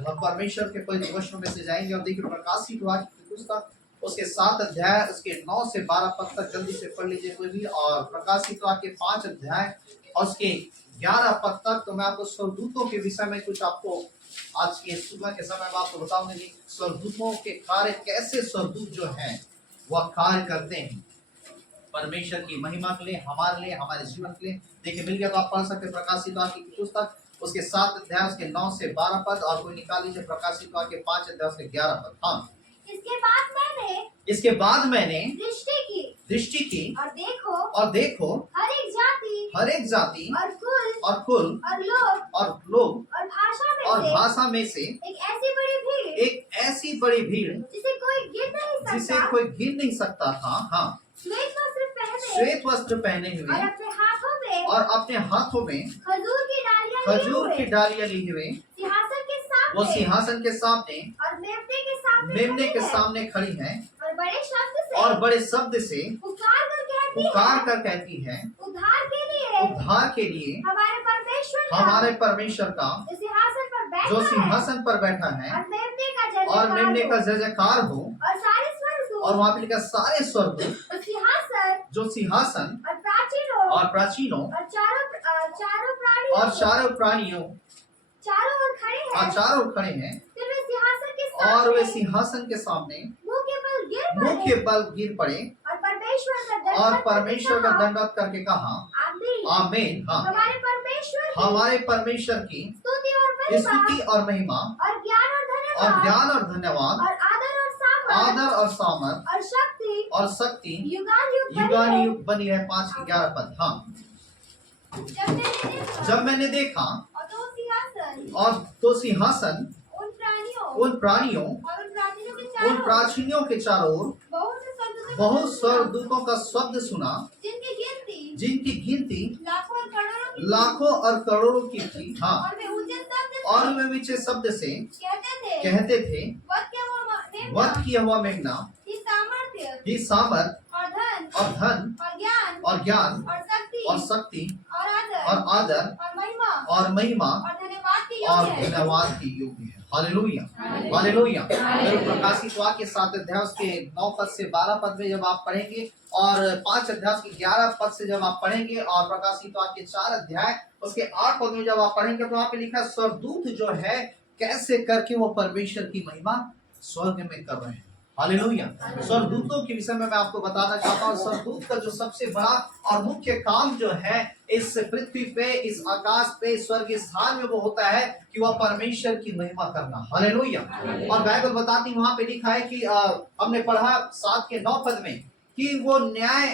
हम परमेश्वर के पवित्र वचनों में से जाएंगे और देखिए प्रकाशित वाक्य की पुस्तक उसके 7 अध्याय उसके 9 से 12 पद तक जल्दी से पढ़ लीजिए कोई भी, और प्रकाशित वाक्य 5 अध्याय और उसके 11 पद तक। तो मैं आपको स्वर्गदूतों के विषय में कुछ आपको आज के सुबह के समय में आपको बताऊंगा कि स्वर्गदूतों के कार्य कैसे स्वर्गदूत जो हैं वह कार्य करते हैं परमेश्वर की महिमा के लिए, हमारे लिए, हमारे जीवन के लिए। देखिए मिल गया तो आप पढ़ सकते हैं प्रकाशित वाक्य की पुस्तक उसके 7 अध्याय उसके 9 से 12 पद, और कोई निकाल लीजिए प्रकाशित वाक्य 5 अध्याय उसके 11 पद। हाँ, इसके बाद मैंने दृष्टि की और देखो हर एक जाति और कुल और लोग और भाषा में से एक ऐसी बड़ी भीड़ जिसे कोई गिन नहीं सकता था। हाँ, श्वेत वस्त्र पहने हुए और अपने हाथों में खजूर की डालियां लिए हुए वो सिंहासन के सामने और मेमने के सामने खड़ी हैं और बड़े शब्द से पुकार कर कहती है उद्धार के लिए हमारे परमेश्वर का जो सिंहासन पर बैठा है और मेमने का जय जयकार हो। और वहाँ पे लिखा सारे स्वर्गदूत जो सिंहासन और प्राचीनों और चारों प्राणियों चारों खड़े हैं और वे सिंहासन के सामने मुंह के बल गिर पड़े और परमेश्वर का दंडवत करके कहा आमीन। हाँ, हमारे परमेश्वर की स्तुति और महिमा और ज्ञान और धन्यवाद आदर और सामर्थ और शक्ति युगानुयुग बनी है। 5 के 11 पद। हाँ, जब मैंने देखा और तो सिंहासन उन प्राणियों उन प्राचीनों के चारों ओर बहुत स्वर्गदूतों का शब्द सुना जिनकी गिनती लाखों और करोड़ों की थी। हाँ, और वे ऊंचे शब्द से कहते थे वध किया हुआ मेघना ही सामर्थ और धन और ज्ञान और शक्ति और आदर और महिमा और धन्यवाद की योग्य है। Hallelujah, hallelujah. प्रकाशित वाक्य 7 अध्याय के 9 पद से 12 पद में जब आप पढ़ेंगे और 5 अध्याय के 11 पद से जब आप पढ़ेंगे और प्रकाशित वाक्य 4 अध्याय उसके 8 पद में जब आप पढ़ेंगे तो वहाँ पे लिखा स्वर्गदूत जो है कैसे करके वो परमेश्वर की महिमा स्वर्ग में कर रहे हैं। हालेलुया। स्वर्गदूतों के विषय में मैं आपको बताना चाहता हूँ। स्वर्गदूत का जो सबसे बड़ा और मुख्य काम जो है इस पृथ्वी पे, इस आकाश पे, स्वर्ग स्थान में वो होता है कि वह परमेश्वर की महिमा करना। हालेलुया। और बाइबल बताती वहां पे लिखा है कि हमने पढ़ा 7 के 9 पद में कि वो न्याय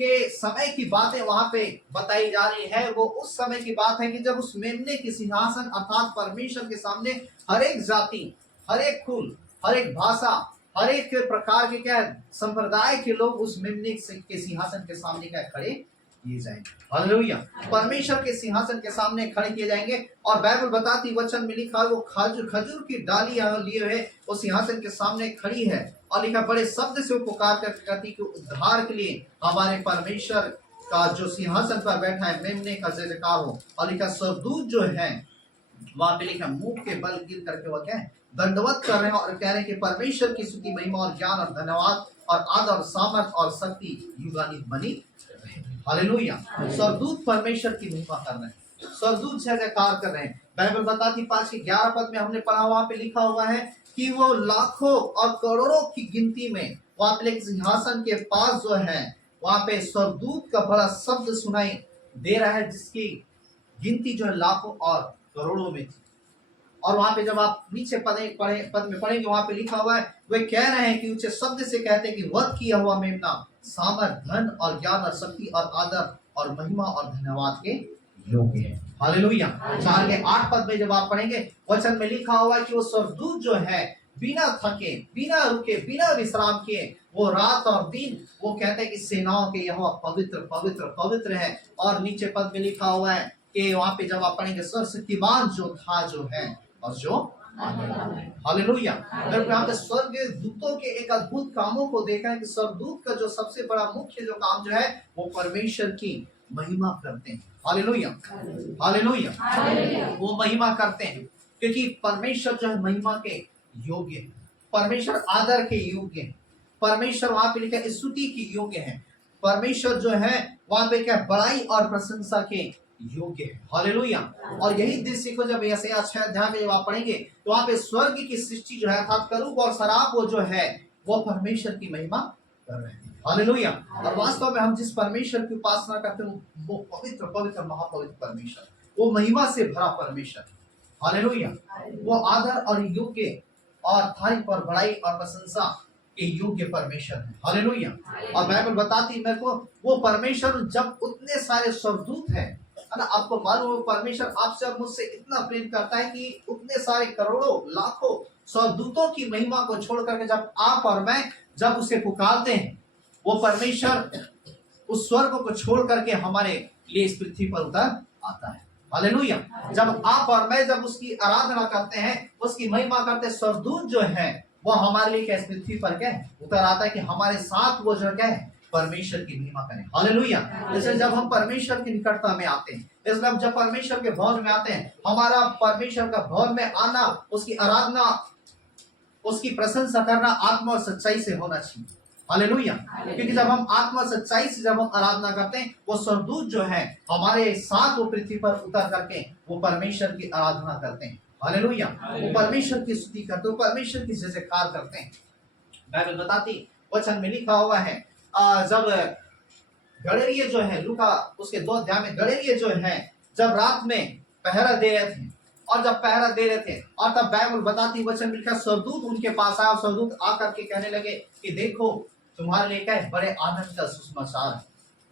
के समय की बातें वहां पे बताई जा रही है। वो उस समय की बात है कि जब उस मेमने की सिंहासन अर्थात परमेश्वर के सामने हर एक जाति, हर एक कुल, हर एक भाषा, हर एक प्रकार के क्या संप्रदाय के लोग उस मेमने के सिंहासन के सामने क्या खड़े किए जाएंगे। हालेलुया। परमेश्वर के सिंहासन के सामने खड़े किए जाएंगे। और बाइबल बताती वचन में लिखा वो खजूर की डाली लिए हुए वो सिंहासन के सामने खड़ी है और लिखा बड़े शब्द से वो पुकार कर कहती कि उद्धार के लिए हमारे परमेश्वर का जो सिंहासन पर बैठा है मेमने का जय जयकार हो। और लिखा स्वर्गदूत जो है वहां पे लिखा मुंह के बल गिर करके वह क्या है दंडवत कर रहे हैं और कह रहे हैं कि परमेश्वर की स्तुति महिमा और ज्ञान और धन्यवाद और आदर और सामर्थ और शक्ति युगानुयुग बनी। हालेलुया। स्वर्गदूत परमेश्वर की महिमा कर रहे हैं, स्वर्गदूत जय जयकार कर रहे हैं। बाइबल बताती 5 के 11 पद में हमने पढ़ा वहां पे लिखा हुआ है कि वो लाखों और करोड़ों की गिनती में वहां पे सिंहासन के पास जो है वहां पे स्वर्गदूत का बड़ा शब्द सुनाई दे रहा है जिसकी गिनती जो है लाखों और करोड़ों में थी। और वहां पे जब आप नीचे पद में पढ़ेंगे वहां पे लिखा हुआ है वे कह रहे हैं कि ऊंचे शब्द से कहते हैं कि वध किया हुआ मेमना सामर्थ, धन और ज्ञान और शक्ति और आदर और महिमा और धन्यवाद के योग्य है। हालेलुया। 4 के 8 पद में जब आप पढ़ेंगे वचन में लिखा हुआ है कि वो स्वर्गदूत जो है बिना थके, बिना रुके, बिना विश्राम किए वो रात और दिन वो कहते हैं कि सेनाओं के यहोवा पवित्र पवित्र पवित्र है। और नीचे पद में लिखा हुआ है कि वहां पे जब आप पढ़ेंगे सर्वशक्तिमान जो था जो है और जो हालेलुया। यहाँ पे स्वर्ग दूतों के एक अद्भुत कामों को देखा है कि स्वर्गदूत का जो सबसे बड़ा मुख्य जो काम जो है वो परमेश्वर की महिमा करते हैं। Hallelujah, hallelujah. वो महिमा करते हैं क्योंकि परमेश्वर जो है महिमा के योग्य है, परमेश्वर आदर के योग्य है, परमेश्वर वहां पे लिखा है स्तुति की योग्य है, परमेश्वर जो है वहां पे क्या बड़ाई और प्रशंसा के योग्य है। हालेलुया। और यही दृश्य को जब यशायाह 6 अध्याय में जब आप पढ़ेंगे तो वहां पे स्वर्ग की सृष्टि जो है अर्थात करूब और सराब वो जो है वो परमेश्वर की महिमा कर रहे हैं। हालेलुया। और वास्तव में हम जिस परमेश्वर की उपासना करते हैं वो पवित्र पवित्र महापवित्र परमेश्वर, वो महिमा से भरा परमेश्वर। हालेलुया। वो आदर और योग्य और तारीफ और बड़ाई और प्रशंसा के योग्य परमेश्वर है। हालेलुया। और बाइबल बताती है मेरे को वो परमेश्वर जब उतने सारे स्वर्गदूत हैं, है ना, आपको मालूम है परमेश्वर आपसे और मुझसे इतना प्रेम करता है कि उतने सारे करोड़ों लाखों स्वर्गदूतों की महिमा को छोड़ करके जब आप और मैं जब उसे पुकारते हैं, वो परमेश्वर उस स्वर्ग को छोड़ करके हमारे लिए इस पृथ्वी पर उतर आता है। हालेलुया। जब आप और मैं जब उसकी आराधना करते हैं, उसकी महिमा करते हैं, स्वर्गदूत जो है वो हमारे लिए क्या इस पृथ्वी पर क्या उतर आता है कि हमारे साथ वो जो क्या है परमेश्वर की महिमा करें। हालेलुया। इसलिए जब हम परमेश्वर की निकटता में आते हैं, इसलिए हम जब परमेश्वर के भवन में आते हैं, हमारा परमेश्वर का भवन में आना, उसकी आराधना, उसकी प्रशंसा करना आत्मा और सच्चाई से होना चाहिए। हालेलुया। क्योंकि जब हम आत्मा सच्चाई से जब हम आराधना करते हैं, वो स्वर्गदूत जो है हमारे साथ वो पृथ्वी पर उतर करके वो परमेश्वर की आराधना करते हैं। हालेलुया। वो परमेश्वर की स्तुति करते हैं, परमेश्वर की जयकार करते हैं। बाइबल बताती वचन में लिखा हुआ है जब गड़ेरिये जो है लूका उसके 2 अध्याय में गड़ेरिये जो है जब रात में पहरा दे रहे थे और जब पहरा दे रहे थे और तब बाइबल बताती वचन में लिखा स्वर्गदूत उनके पास आया, स्वर्गदूत आकर के कहने लगे कि देखो तुम्हारे लिए क्या है बड़े आनंद का सुसमाचार है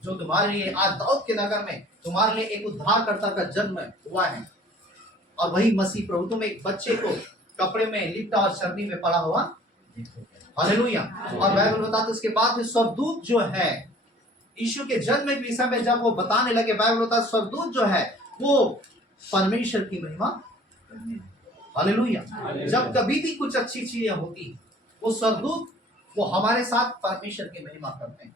जो तुम्हारे लिए आज दाऊद के नगर में तुम्हारे लिए एक उद्धारकर्ता का जन्म हुआ है और वही मसीह प्रभु। तुम एक बच्चे को कपड़े में लिपटा और चर्नी में पड़ा हुआ देखोगे। हालेलुया। और बाइबल बताते उसके बाद स्वर्गदूत जो है यीशु के जन्म के विषय में जब वो बताने लगे, बाइबल बताता स्वर्गदूत जो है वो परमेश्वर की महिमा करने लगे। हालेलुया। जब कभी भी कुछ अच्छी चीजें होती वो स्वर्गदूत वो हमारे साथ परमेश्वर की महिमा करते हैं।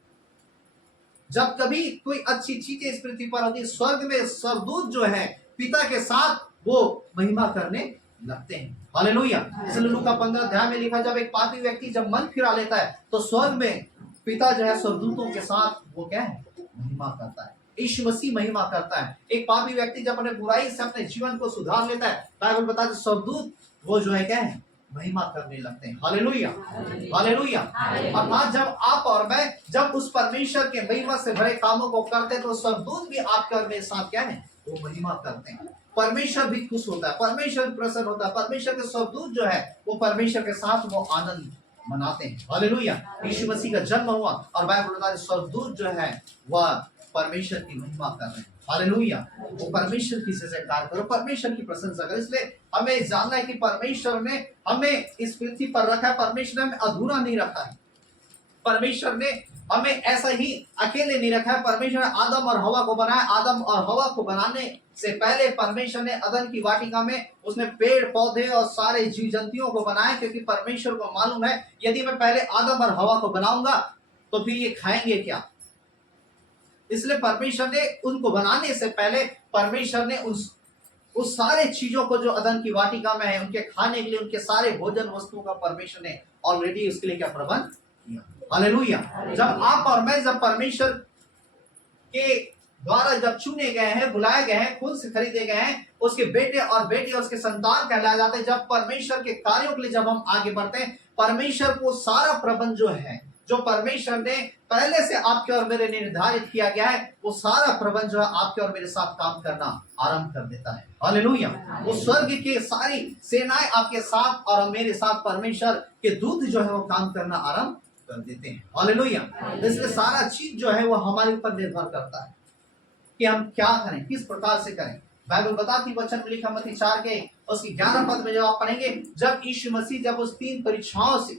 जब कभी कोई अच्छी चीजें इस पृथ्वी पर होती स्वर्ग में स्वर्गदूत जो है पिता के साथ वो महिमा करने लगते हैं। हालेलुया। इसलिए लूका 15 अध्याय में लिखा जब एक पापी व्यक्ति जब मन फिरा लेता है तो स्वर्ग में पिता जो है स्वर्गदूतों के साथ वो क्या है महिमा करता है। यीशु मसीह महिमा करता है। एक पापी व्यक्ति जब अपने बुराई से अपने जीवन को सुधार लेता है, बाइबल बताता है स्वर्गदूत वो जो है क्या है महिमा करने लगते हैं। हालेलुया। हालेलुया। अर्थात जब आप और मैं जब उस परमेश्वर के महिमा से भरे कामों को करते हैं तो स्वर्गदूत भी आपके और मेरे साथ क्या है वो महिमा करते हैं। परमेश्वर भी खुश होता है, परमेश्वर भी प्रसन्न होता है, परमेश्वर के स्वर्गदूत जो है वो परमेश्वर के साथ वो आनंद मनाते हैं। हालेलुया। यीशु मसीह का जन्म हुआ और बाइबल बताता है स्वर्गदूत जो है वह परमेश्वर की महिमा कर रहे हैं। हालेलुया। वो परमेश्वर की जयकार करो, परमेश्वर की प्रशंसा करो। इसलिए हमें जानना है कि परमेश्वर ने हमें इस पृथ्वी पर रखा है, परमेश्वर ने हमें अधूरा नहीं रखा है, परमेश्वर ने हमें ऐसा ही अकेले नहीं रखा है। परमेश्वर ने आदम और हवा को बनाया। आदम और हवा को बनाने से पहले परमेश्वर ने अदन की वाटिका में उसने पेड़ पौधे और सारे जीव जंतुओं को बनाया, क्योंकि परमेश्वर को मालूम है यदि मैं पहले आदम और हवा को बनाऊंगा तो फिर ये खाएंगे क्या। इसलिए परमेश्वर ने उनको बनाने से पहले परमेश्वर ने उस सारे चीजों को जो अदन की वाटिका में है उनके खाने के लिए उनके सारे भोजन वस्तुओं का परमेश्वर ने ऑलरेडी उसके लिए क्या प्रबंध किया। हालेलुया। जब आप और मैं जब परमेश्वर के द्वारा जब चुने गए हैं, बुलाए गए हैं, खुद से खरीदे गए हैं, उसके बेटे और बेटी और उसके संतान कहलाए जाते हैं। जब परमेश्वर के कार्यों के लिए जब हम आगे बढ़ते हैं, परमेश्वर को सारा प्रबंध जो है जो परमेश्वर ने पहले से आपके और मेरे लिए निर्धारित किया गया है वो सारा प्रबंध जो है आपके और मेरे साथ काम करना आरंभ कर देता है। हालेलुया। वो स्वर्ग की सारी सेनाएं आपके साथ और मेरे साथ परमेश्वर के दूत जो है वो काम करना आरंभ कर देते हैं। हालेलुया। इसलिए सारा चीज जो है वो हमारे ऊपर निर्भर करता है कि हम क्या करें, किस प्रकार से करें। बाइबल बताती वचन में लिखा मत्ती 4 के उसकी 11 पद में जब आप पढ़ेंगे, जब यीशु मसीह जब उस 3 परीक्षाओं से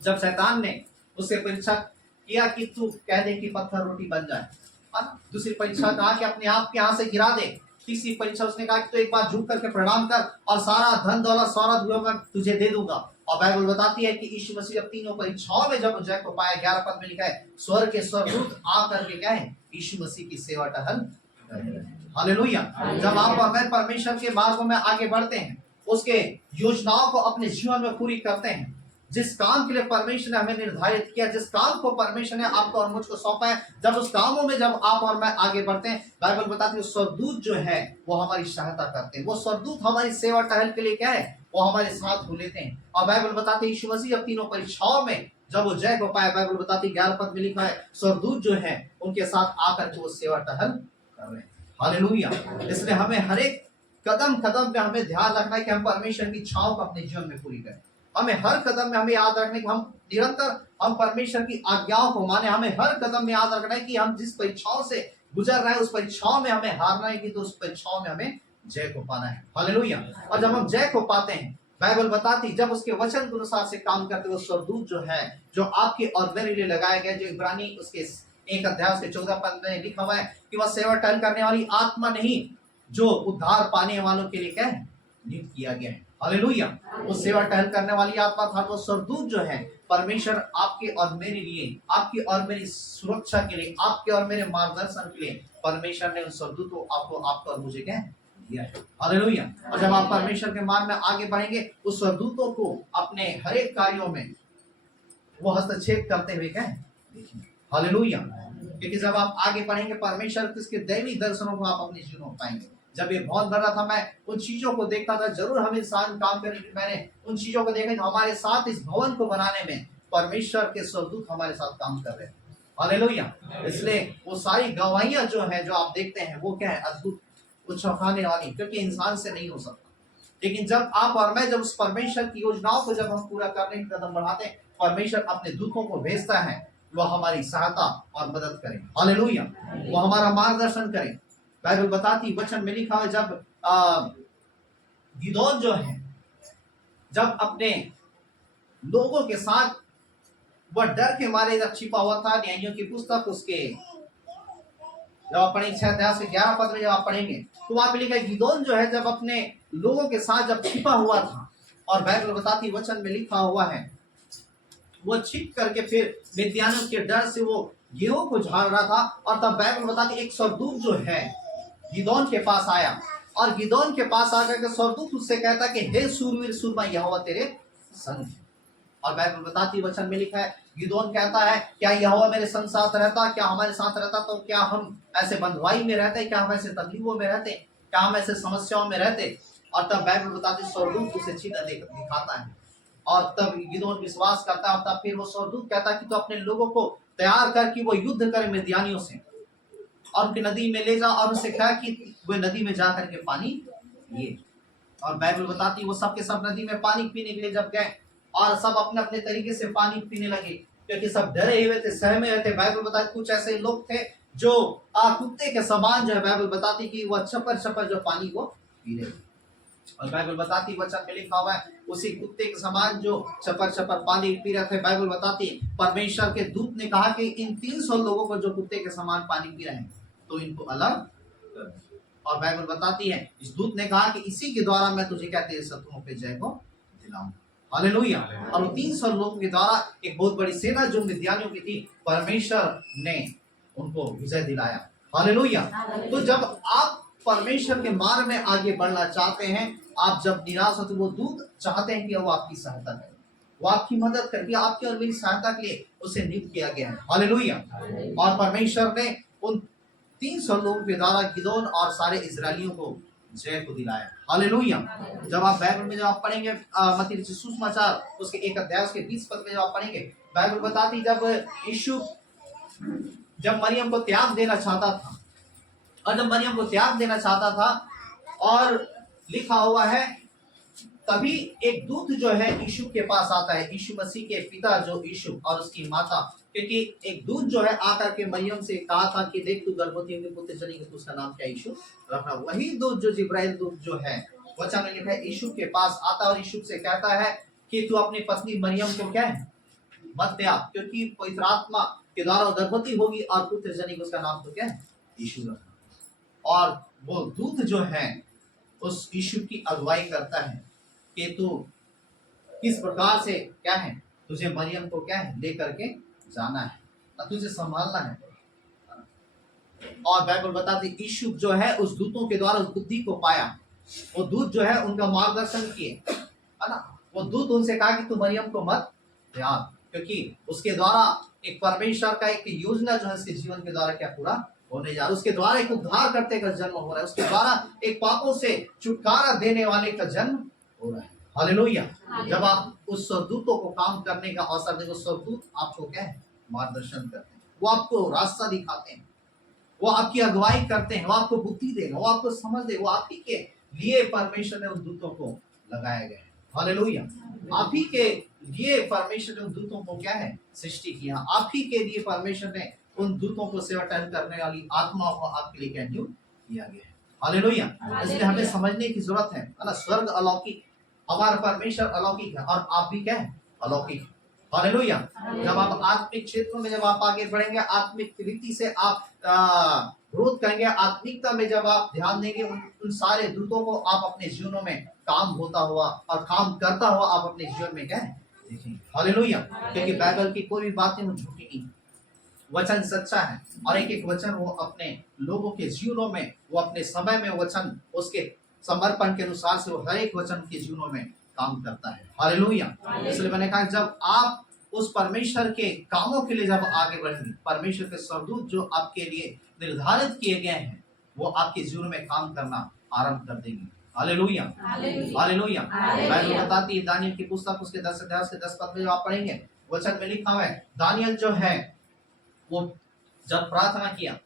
जब शैतान ने उससे परीक्षा किया कि तू कह दे कि पत्थर रोटी बन जाए, दूसरी परीक्षा कहा कि अपने आप के यहाँ से गिरा दे, तीसरी परीक्षा उसने कहा कि तो एक बार झुक करके प्रणाम कर और सारा धन दौलत सारा दुआ मैं तुझे दे दूंगा। और बाइबल बताती है कि यीशु मसीह जब तीनों परीक्षाओं में जब जय को पाया, 11 पद में लिखा है स्वर्ग के स्वर्गदूत आकर के क्या है यीशु मसीह की सेवा टहल। हालेलुया। जब आप और मैं परमेश्वर के मार्गों में आगे बढ़ते हैं, उसके योजनाओं को अपने जीवन में पूरी करते हैं। जिस काम के लिए परमेश्वर ने हमें निर्धारित किया, जिस काम को परमेश्वर ने आपको और मुझको सौंपा है, जब उस कामों में जब आप और मैं आगे बढ़ते हैं, बाइबल बताती है स्वर्गदूत जो है वो हमारी सहायता करते हैं। वो स्वर्गदूत हमारी सेवा टहल के लिए क्या है, वो हमारे साथ हो लेते हैं। और बाइबल बताते हैं यीशु मसीह जब तीनों परीक्षाओं में जब वो जय को पाया, बाइबल बताती 11 पद में लिखा है स्वर्गदूत जो है उनके साथ आकर के वो सेवा टहल कर रहे हैं। हालेलुया। इसलिए हमें हर एक कदम कदम में हमें ध्यान रखना है कि हम परमेश्वर की इच्छाओं को अपने जीवन में पूरी करें। हमें हर कदम में हमें याद रखना है कि हम निरंतर हम परमेश्वर की आज्ञाओं को माने। हमें हर कदम में याद रखना है कि हम जिस परीक्षाओं से गुजर रहे हैं उस परीक्षाओं में हमें हारना है कि तो उस परीक्षाओं में हमें जय को पाना है। हालेलुया। और जब हम जय को पाते हैं, बाइबल बताती जब उसके वचन के अनुसार से काम करते हुए स्वर्गदूत जो है जो आपके और मेरे लिए लगाया गया, जो इब्रानी उसके 1 अध्याय उसके 14 पद में लिखा हुआ है कि वह सेवा टहल करने वाली आत्मा नहीं जो उद्धार पाने वालों के लिए क्या है नियुक्त किया गया है। हालेलुया। वो सेवा टहल करने वाली आत्मा था। वो स्वर्गदूत जो है परमेश्वर आपके और मेरे लिए, आपकी और मेरी सुरक्षा के लिए, आपके और मेरे मार्गदर्शन के लिए परमेश्वर ने उस स्वर्गदूत को आपको और मुझे क्या दिया है। हालेलुया। और जब आप परमेश्वर के मार्ग में आगे बढ़ेंगे, उस स्वर्गदूतों को अपने हर एक कार्यों में वो हस्तक्षेप करते हुए क्या देखेंगे। हालेलुया। क्योंकि जब आप आगे बढ़ेंगे परमेश्वर किसके दैवी दर्शनों को आप अपने जीवन में पाएंगे। जब ये भवन भर रहा था, मैं उन चीजों को देखता था, जरूर हम इंसान काम करें, मैंने उन चीजों को देखा हमारे साथ इस भवन को बनाने में परमेश्वर के स्वर्गदूत हमारे साथ काम कर रहे हैं। हालेलुया। इसलिए वो सारी गवाहियां जो है जो आप देखते हैं वो क्या है अद्भुत, वो चौंकाने वाली, क्योंकि इंसान से नहीं हो सकता। लेकिन जब आप और मैं जब उस परमेश्वर की योजनाओं को जब हम पूरा करने का कदम बढ़ाते हैं, परमेश्वर अपने दूतों को भेजता है, वो हमारी सहायता और मदद करें। हालेलुया। वो हमारा मार्गदर्शन करें। बाइबल बताती वचन में लिखा है जब गिदोन जो है जब अपने लोगों के साथ वह डर के मारे जब छिपा हुआ था, न्यायियों की पुस्तक उसके जब आप पढ़ेंगे 6 अध्याय से 11 पद में जब आप पढ़ेंगे तो वहां पे लिखा है गिदोन जो है जब अपने लोगों के साथ जब छिपा हुआ था, और बाइबल बताती वचन में लिखा हुआ है वो छिप करके फिर मिद्यानियों के डर से वो गेहूं को झाड़ रहा था। और तब बाइबल बताती एक स्वर्गदूत जो है गिदोन के पास आया, और गिदोन के पास आकर के स्वर्गदूत उससे कहता कि हे सूरवीर सूरमा यहोवा तेरे संग है। और बाइबल बताती वचन में लिखा है गिदोन कहता है क्या यहोवा मेरे संग साथ रहता, क्या हमारे साथ रहता तो क्या हम ऐसे बंधुआई में रहते, क्या हम ऐसे तकलीफों में रहते, क्या हम ऐसे समस्याओं में रहते। और तब बाइबल बताती स्वर्गदूत उसे चिन्ह दिखाता है, और तब गिदोन विश्वास करता है। और तब फिर वो स्वर्गदूत कहता है कि तो अपने लोगों को तैयार कर कि वो युद्ध करे मिद्यानियों से, और उनकी नदी में ले जा, और उनसे कहा कि वे नदी में जा करके पानी पिए। और बाइबल बताती वो सब के सब नदी में पानी पीने के लिए जब गए, और सब अपने अपने तरीके से पानी पीने लगे, क्योंकि सब डरे हुए थे, सहमे हुए थे। बाइबल बताती कुछ ऐसे लोग थे जो कुत्ते के समान जो है, बाइबल बताती कि वह छपर छपर जो पानी को पी रहे। और बाइबल बताती वचन में लिखा हुआ है उसी कुत्ते के समान जो छपर छपर पानी पी रहे थे, बाइबल बताती परमेश्वर के दूत ने कहा कि इन 300 लोगों को जो कुत्ते के समान पानी पी रहे हैं तो इनको अलग कर। और बाइबल बताती है इस दूत ने कहा कि इसी के द्वारा मैं तुझे कहते शत्रुओं पे जय को दिलाऊं। हालेलुया। और 300 लोगों के द्वारा एक बहुत बड़ी सेना जो मिद्यानियों की थी, परमेश्वर ने उनको विजय दिलाया। हालेलुया। तो जब आप परमेश्वर के मार्ग में आगे बढ़ना चाहते हैं, आप जब निराश होते, वो दूत चाहते हैं कि वो आपकी सहायता करे, वो आपकी मदद करे, आपकी और मेरी सहायता के लिए उसे नियुक्त किया गया है। हालेलुया। और परमेश्वर ने उन 300 लोगों के द्वारा गिदोन और सारे इजरायलियों को जय को दिलाया। हालेलुया। जब आप बाइबल में जब आप पढ़ेंगे मत्ती सुसमाचार उसके 1 अध्याय के 20 पद में जब आप पढ़ेंगे, बाइबल बताती जब यीशु जब मरियम को त्याग देना चाहता था, और जब मरियम को त्याग देना चाहता था, और लिखा हुआ है तभी एक दूत जो है यीशु के पास आता है, यीशु मसीह के पिता जो यीशु और उसकी माता, क्योंकि एक दूत जो है आकर के मरियम से कहा था कि देख तू गर्भवती होगी, पुत्र जनेगी, तो उसका नाम क्या यीशु रखना। वही दूत जो जिब्राइल दूत जो है वचन में लिखा है यीशु के पास आता और यीशु से कहता है कि तू अपनी पत्नी मरियम को क्या है मत त्याग, क्योंकि पवित्र आत्मा के द्वारा गर्भवती होगी और पुत्र जनेगी, उसका नाम तो क्या है यीशु रखना। और वो दूत जो है उस यीशु की अगुवाई करता है कि तू किस प्रकार से क्या है तुझे मरियम को क्या है लेकर के जाना है और तुझे संभालना है। और बाइबल बताती यीशु जो है उस दूतों के द्वारा उस बुद्धि को पाया वो दूत जो है उनका मार्गदर्शन किए, है ना। वो दूत उनसे कहा कि तू मरियम को मत त्याग, क्योंकि उसके द्वारा एक परमेश्वर का एक योजना जो है उसके जीवन के द्वारा क्या पूरा होने जा रहा है। उसके द्वारा एक उद्धार करते का जन्म हो रहा है, उसके द्वारा एक पापों से छुटकारा देने वाले का जन्म हो रहा है। हालेलुया। जब आप उस स्वर्गदूतों को काम करने का अवसर देखो, स्वर्गदूत आपको क्या है, मार्गदर्शन करते हैं, वो आपको रास्ता दिखाते हैं, वो आपकी अगुवाई करते हैं, वो आपको बुद्धि देगा, वो आपको समझ दे, वो आप ही के लिए परमेश्वर ने उन दूतों को लगाया गया है। हालेलुया। आप ही के लिए परमेश्वर ने उन दूतों को क्या है, सृष्टि किया। आप ही के लिए परमेश्वर ने उन दूतों को सेवा टहल करने वाली आत्मा को आपके लिए क्या किया गया है। हालेलुया। इसलिए हमें समझने की जरूरत है ना, स्वर्ग अलौकिक, हमारा परमेश्वर अलौकिक है और आप भी क्या है, अलौकिक है। हालेलुया। जब आप आत्मिक क्षेत्रों में जब आप आगे बढ़ेंगे, आत्मिक रीति से आप ग्रोथ करेंगे, आत्मिकता में जब आप ध्यान देंगे, उन सारे दूतों को आप अपने जीवनों में काम होता हुआ और काम करता हुआ आप अपने जीवन में क्या देखेंगे। हालेलुया। क्योंकि बाइबल की कोई भी बातें वो झूठी नहीं, वचन सच्चा है और एक एक वचन वो अपने लोगों के जीवनों में, वो अपने समय में वचन उसके समर्पण के अनुसार से वो हर एक वचन के जीवनों में काम करता है। हालेलुया। इसलिए मैंने कहा जब आप उस परमेश्वर के कामों के लिए जब आगे बढ़ेंगे, परमेश्वर के स्वर्गदूत जो आपके लिए निर्धारित किए गए हैं वो आपके जीवन में काम करना आरंभ कर देंगे। हालेलुया। हालेलुया। बाइबल बताती है दानियल की पुस्तक उसके 10 अध्याय के 10 पद में जो आप पढ़ेंगे, वचन में लिखा हुआ है, दानियल जो है वो जब प्रार्थना किया,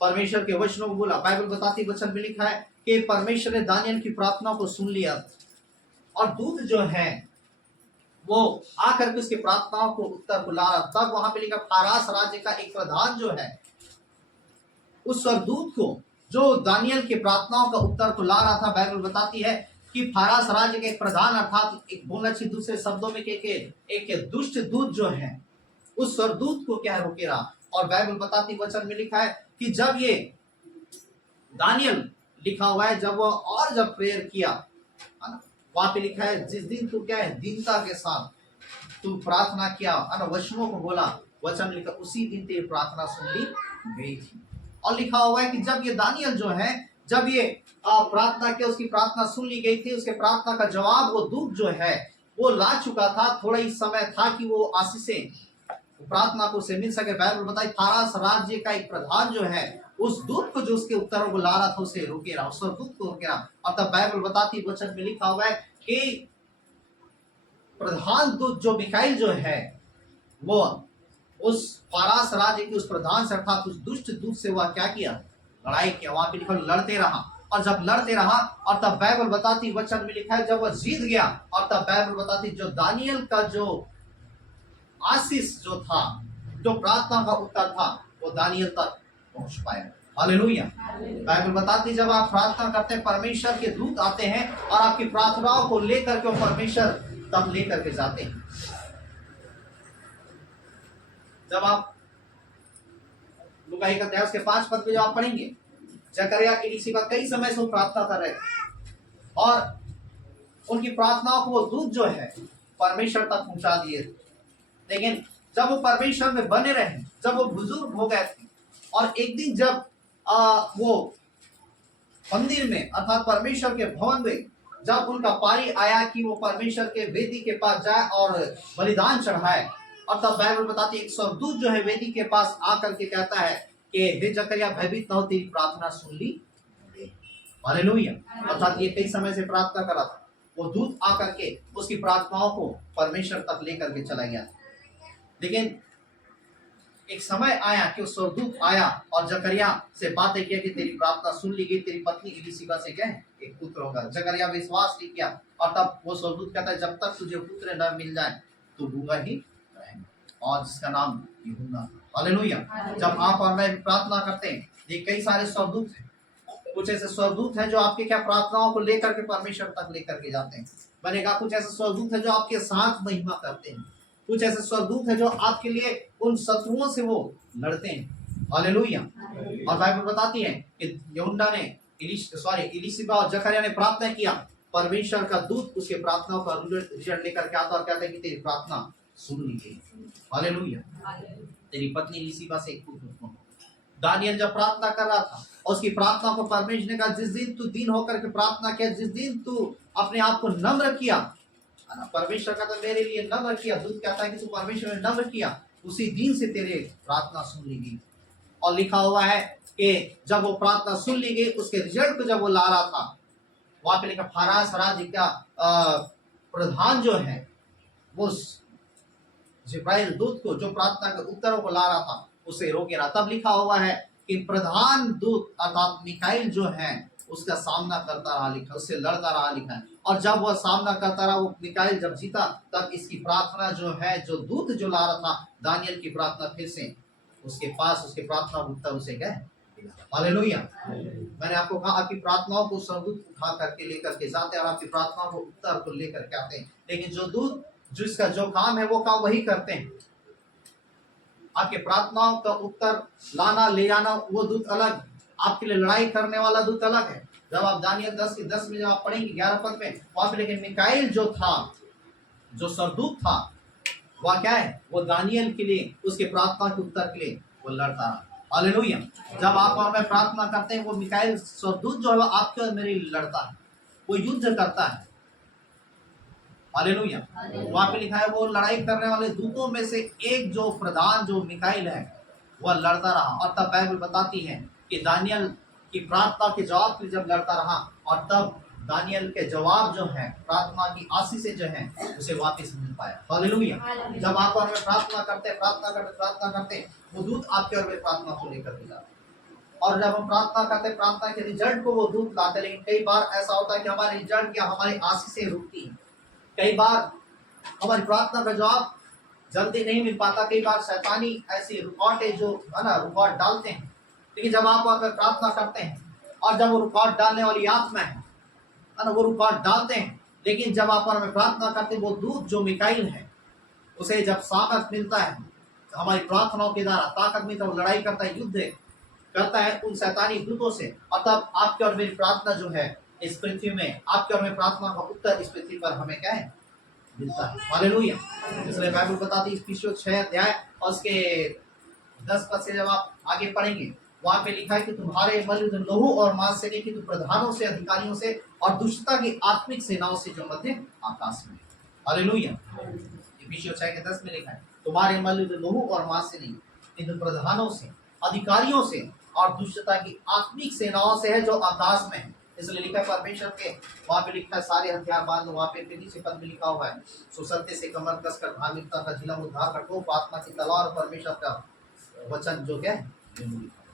परमेश्वर के वचनों को बोला, बाइबल बताती वचन में लिखा है कि परमेश्वर ने दानियल की प्रार्थना को सुन लिया और दूत जो है वो आकर के उसकी प्रार्थनाओं को उत्तर को ला रहा। तब वहां पे लिखा फारास राज्य का एक प्रधान जो है उस स्वर्गदूत को जो दानियल की प्रार्थनाओं का उत्तर को ला रहा था, बाइबल बताती है कि फारास राज्य के एक प्रधान अर्थात एक बोलना चाहिए दूसरे शब्दों में एक दुष्ट दूत जो है उस स्वर्गदूत को क्या रोके रहा। और बाइबल बताती वचन में लिखा है कि जब ये दानियल लिखा हुआ है जब वो और जब प्रेयर किया, वहां पे लिखा है जिस दिन तू क्या है दीनता के साथ तू प्रार्थना किया, वचनों को बोला, वचन लिखा उसी दिन तेरी प्रार्थना सुन ली गई थी। और लिखा हुआ है कि जब ये दानियल जो है जब ये प्रार्थना किया, उसकी प्रार्थना सुन ली गई थी, उसके प्रार्थना का जवाब वो दूत जो है वो ला चुका था। थोड़ा ही समय था कि वो आशीषें प्रार्थना को से मिल सके। बाइबल बताई फारास राज्य का एक प्रधान जो है उस दूत को जो उसके उत्तरों को ला रहा था उसे रोके रहा, उस दूत को रोके रहा। और तब बाइबल बताती वचन में लिखा हुआ है कि प्रधान दूत जो मिकाइल जो है वो उस फारास राज्य के उस प्रधान से अर्थात उस दुष्ट दूत से वह क्या किया, लड़ाई किया। वहां पे लिखा लड़ते रहा और जब लड़ते रहा और तब बाइबल बताती वचन में लिखा है जब वह जीत गया और तब बाइबल बताती जो दानियल का जो आशीष जो था, जो प्रार्थना का उत्तर था वो दानियल तक पहुंच पाया। हालेलुया। बाइबल बताती जब आप प्रार्थना करते हैं परमेश्वर के दूत आते हैं और आपकी प्रार्थनाओं को लेकर के वो परमेश्वर तक लेकर के जाते हैं। जब आप लूका 1 अध्याय उसके 5 पद पे जो आप पढ़ेंगे, जकरिया एलीशिबा कई समय से प्रार्थना कर रहे और उनकी प्रार्थनाओं को वो दूत जो है परमेश्वर तक पहुंचा दिए। लेकिन जब वो परमेश्वर में बने रहे, जब वो बुजुर्ग हो गए थे और एक दिन जब वो मंदिर में अर्थात परमेश्वर के भवन में जब उनका पारी आया कि वो परमेश्वर के वेदी के पास जाए और बलिदान चढ़ाए, और तब बाइबल बताती है एक स्वर्गदूत जो है वेदी के पास आकर के कहता है कि हे जकरिया भयभीत न हो, तेरी प्रार्थना सुन ली। हालेलुया। अर्थात ये कई समय से प्रार्थना कर रहा था, वो दूत आकर के उसकी प्रार्थनाओं को परमेश्वर तक लेकर के चला गया। लेकिन एक समय आया कि उस स्वर्गदूत आया और जकरिया से बातें किया कि तेरी प्रार्थना सुन ली गई, तेरी पत्नी एलीशिबा से क्या है एक पुत्र होगा। जकरिया विश्वास नहीं किया और तब वो स्वर्गदूत कहता है जब तक तुझे पुत्र न मिल जाए तो गूंगा ही रहेगा, और जिसका नाम यूहन्ना। हालेलुया। जब आप और मैं प्रार्थना करते हैं, ये कई सारे स्वर्गदूत हैं, कुछ ऐसे स्वर्गदूत हैं जो आपके क्या प्रार्थनाओं को लेकर के परमेश्वर तक लेकर के जाते हैं। मैंने कहा कुछ ऐसे स्वर्गदूत हैं जो आपके साथ महिमा करते हैं, कुछ ऐसे स्वर्गदूत हैं जो आपके लिए उन शत्रुओं से वो लड़ते हैं। हालेलुया। और बाइबल बताती है कि यूहन्ना ने एलीशिबा और जकरिया ने प्रार्थना किया, परमेश्वर का दूत उसके प्रार्थनाओं का रिजल्ट लेकर के आता और कहता है कि तेरी प्रार्थना सुन ली गई। हालेलुया। तेरी पत्नी एलीशिबा से एक पुत्र उत्पन्न हो। दानियल जब प्रार्थना कर रहा था, उसकी प्रार्थना को परमेश्वर ने कहा, जिस दिन तू दीन होकर के प्रार्थना किया, जिस दिन तू अपने आप को नम्र किया, परमेश्वर का तो मेरे लिए नम्र किया, दूत कहता है कि तू परमेश्वर ने नम्र किया, उसी दिन से तेरे प्रार्थना सुन ली गई। और लिखा हुआ है कि जब वो प्रार्थना सुन ली गई, उसके रिजल्ट को जब वो ला रहा था, वहां पे लिखा फारास राज्य का प्रधान जो है, वो जिब्राइल दूत को जो प्रार्थना के उत्तरों को ला रहा था उसे रोके रहा। तब लिखा हुआ है कि प्रधान दूत अर्थात मिकाइल जो है उसका सामना करता रहा, लिखा उससे लड़ता रहा, लिखा है। और जब वह सामना करता रहा, वो मिकाइल जब जीता, तब इसकी प्रार्थना जो है, जो दूत जो ला रहा था दानियल की प्रार्थना, फिर से उसके पास उसके प्रार्थना उत्तर उसे गए। हालेलुया। मैंने आपको कहा आपकी प्रार्थनाओं को स्वर्गदूत उठा करके लेकर के जाते हैं और आपकी प्रार्थनाओं को उत्तर को लेकर के आते हैं, लेकिन जो दूत जिसका जो काम है वो काम वही करते हैं। आपके प्रार्थनाओं का उत्तर लाना ले जाना वो दूत अलग, आपके लिए लड़ाई करने वाला दूत अलग है। जब आप दानियल 10 के 10 में जब आप पढ़ेंगे 11 पद में, वहां पे लेकिन मिकाइल जो था, जो सरदूत था, वह क्या है, वो दानियल के लिए उसके प्रार्थना के उत्तर के लिए वो लड़ता रहा। हालेलुया। जब आप और मैं प्रार्थना करते हैं, वो मिकाइल सरदूत जो है वो आपके और मेरे लिए लड़ता है, वो युद्ध करता है। हालेलुया। वहां पे लिखा है वो लड़ाई करने वाले दूतों में से एक जो प्रधान जो मिकाइल है वह लड़ता रहा। और तब बाइबल बताती है कि दानियल की प्रार्थना के जवाब के लिए जब लड़ता रहा, और तब दानियल के जवाब जो है प्रार्थना की आशीष से जो है उसे वापस मिल पाया। हालेलुया। जब आप और मैं प्रार्थना करते वो दूत आपके और मेरे प्रार्थना को लेकर के जाते, और जब हम प्रार्थना करते प्रार्थना के रिजल्ट को वो दूत लाते। लेकिन कई बार ऐसा होता है कि हमारे रिजल्ट या हमारी आशीषें रुकती हैं, कई बार हमारी प्रार्थना का जवाब जल्दी नहीं मिल पाता, कई बार शैतानी ऐसी रुकावटें जो है ना रुकावट डालते हैं। लेकिन जब आप अगर प्रार्थना करते हैं और जब वो रुकावट डालने वाली आत्मा है ना, वो रुकावट डालते हैं, लेकिन जब आप और मैं प्रार्थना करते हैं, वो दूत जो मिकाइल है उसे जब ताकत मिलता है, हमारी प्रार्थनाओं के द्वारा ताकत मिलता है, वो लड़ाई करता है, युद्ध करता है उन शैतानी दूतों से, और तब आपके और मेरी प्रार्थना जो है इस पृथ्वी में, आपके और मेरी प्रार्थना का उत्तर इस पृथ्वी पर हमें क्या है, मिलता है। हालेलुया। इसलिए बाइबल बताती है इफिसियों 6 अध्याय और उसके 10 पद से जब आप आगे पढ़ेंगे, वहां पे लिखा है कि तुम्हारे मल्ल लहू और मांस से नहीं, कि तुम प्रधानों से, अधिकारियों से और दुष्टता की आत्मिक सेनाओं से जो मध्य आकाश में। हालेलुया। इफिसियों 6 के 10 में लिखा है तुम्हारे मल्ल लहू और मांस से नहीं, किंतु प्रधानों से, अधिकारियों से और दुष्टता की आत्मिक सेनाओं से है जो आकाश में है। इसलिए लिखा है परमेश्वर के, वहां पे लिखा है सारे हथियार बांध लो, वहां पे नीचे पद में लिखा हुआ है सुसलते से कमर कसकर धार्मिकता का झिलम उद्धार रखो, आत्मा की तलवार और परमेश्वर का वचन जो क्या है।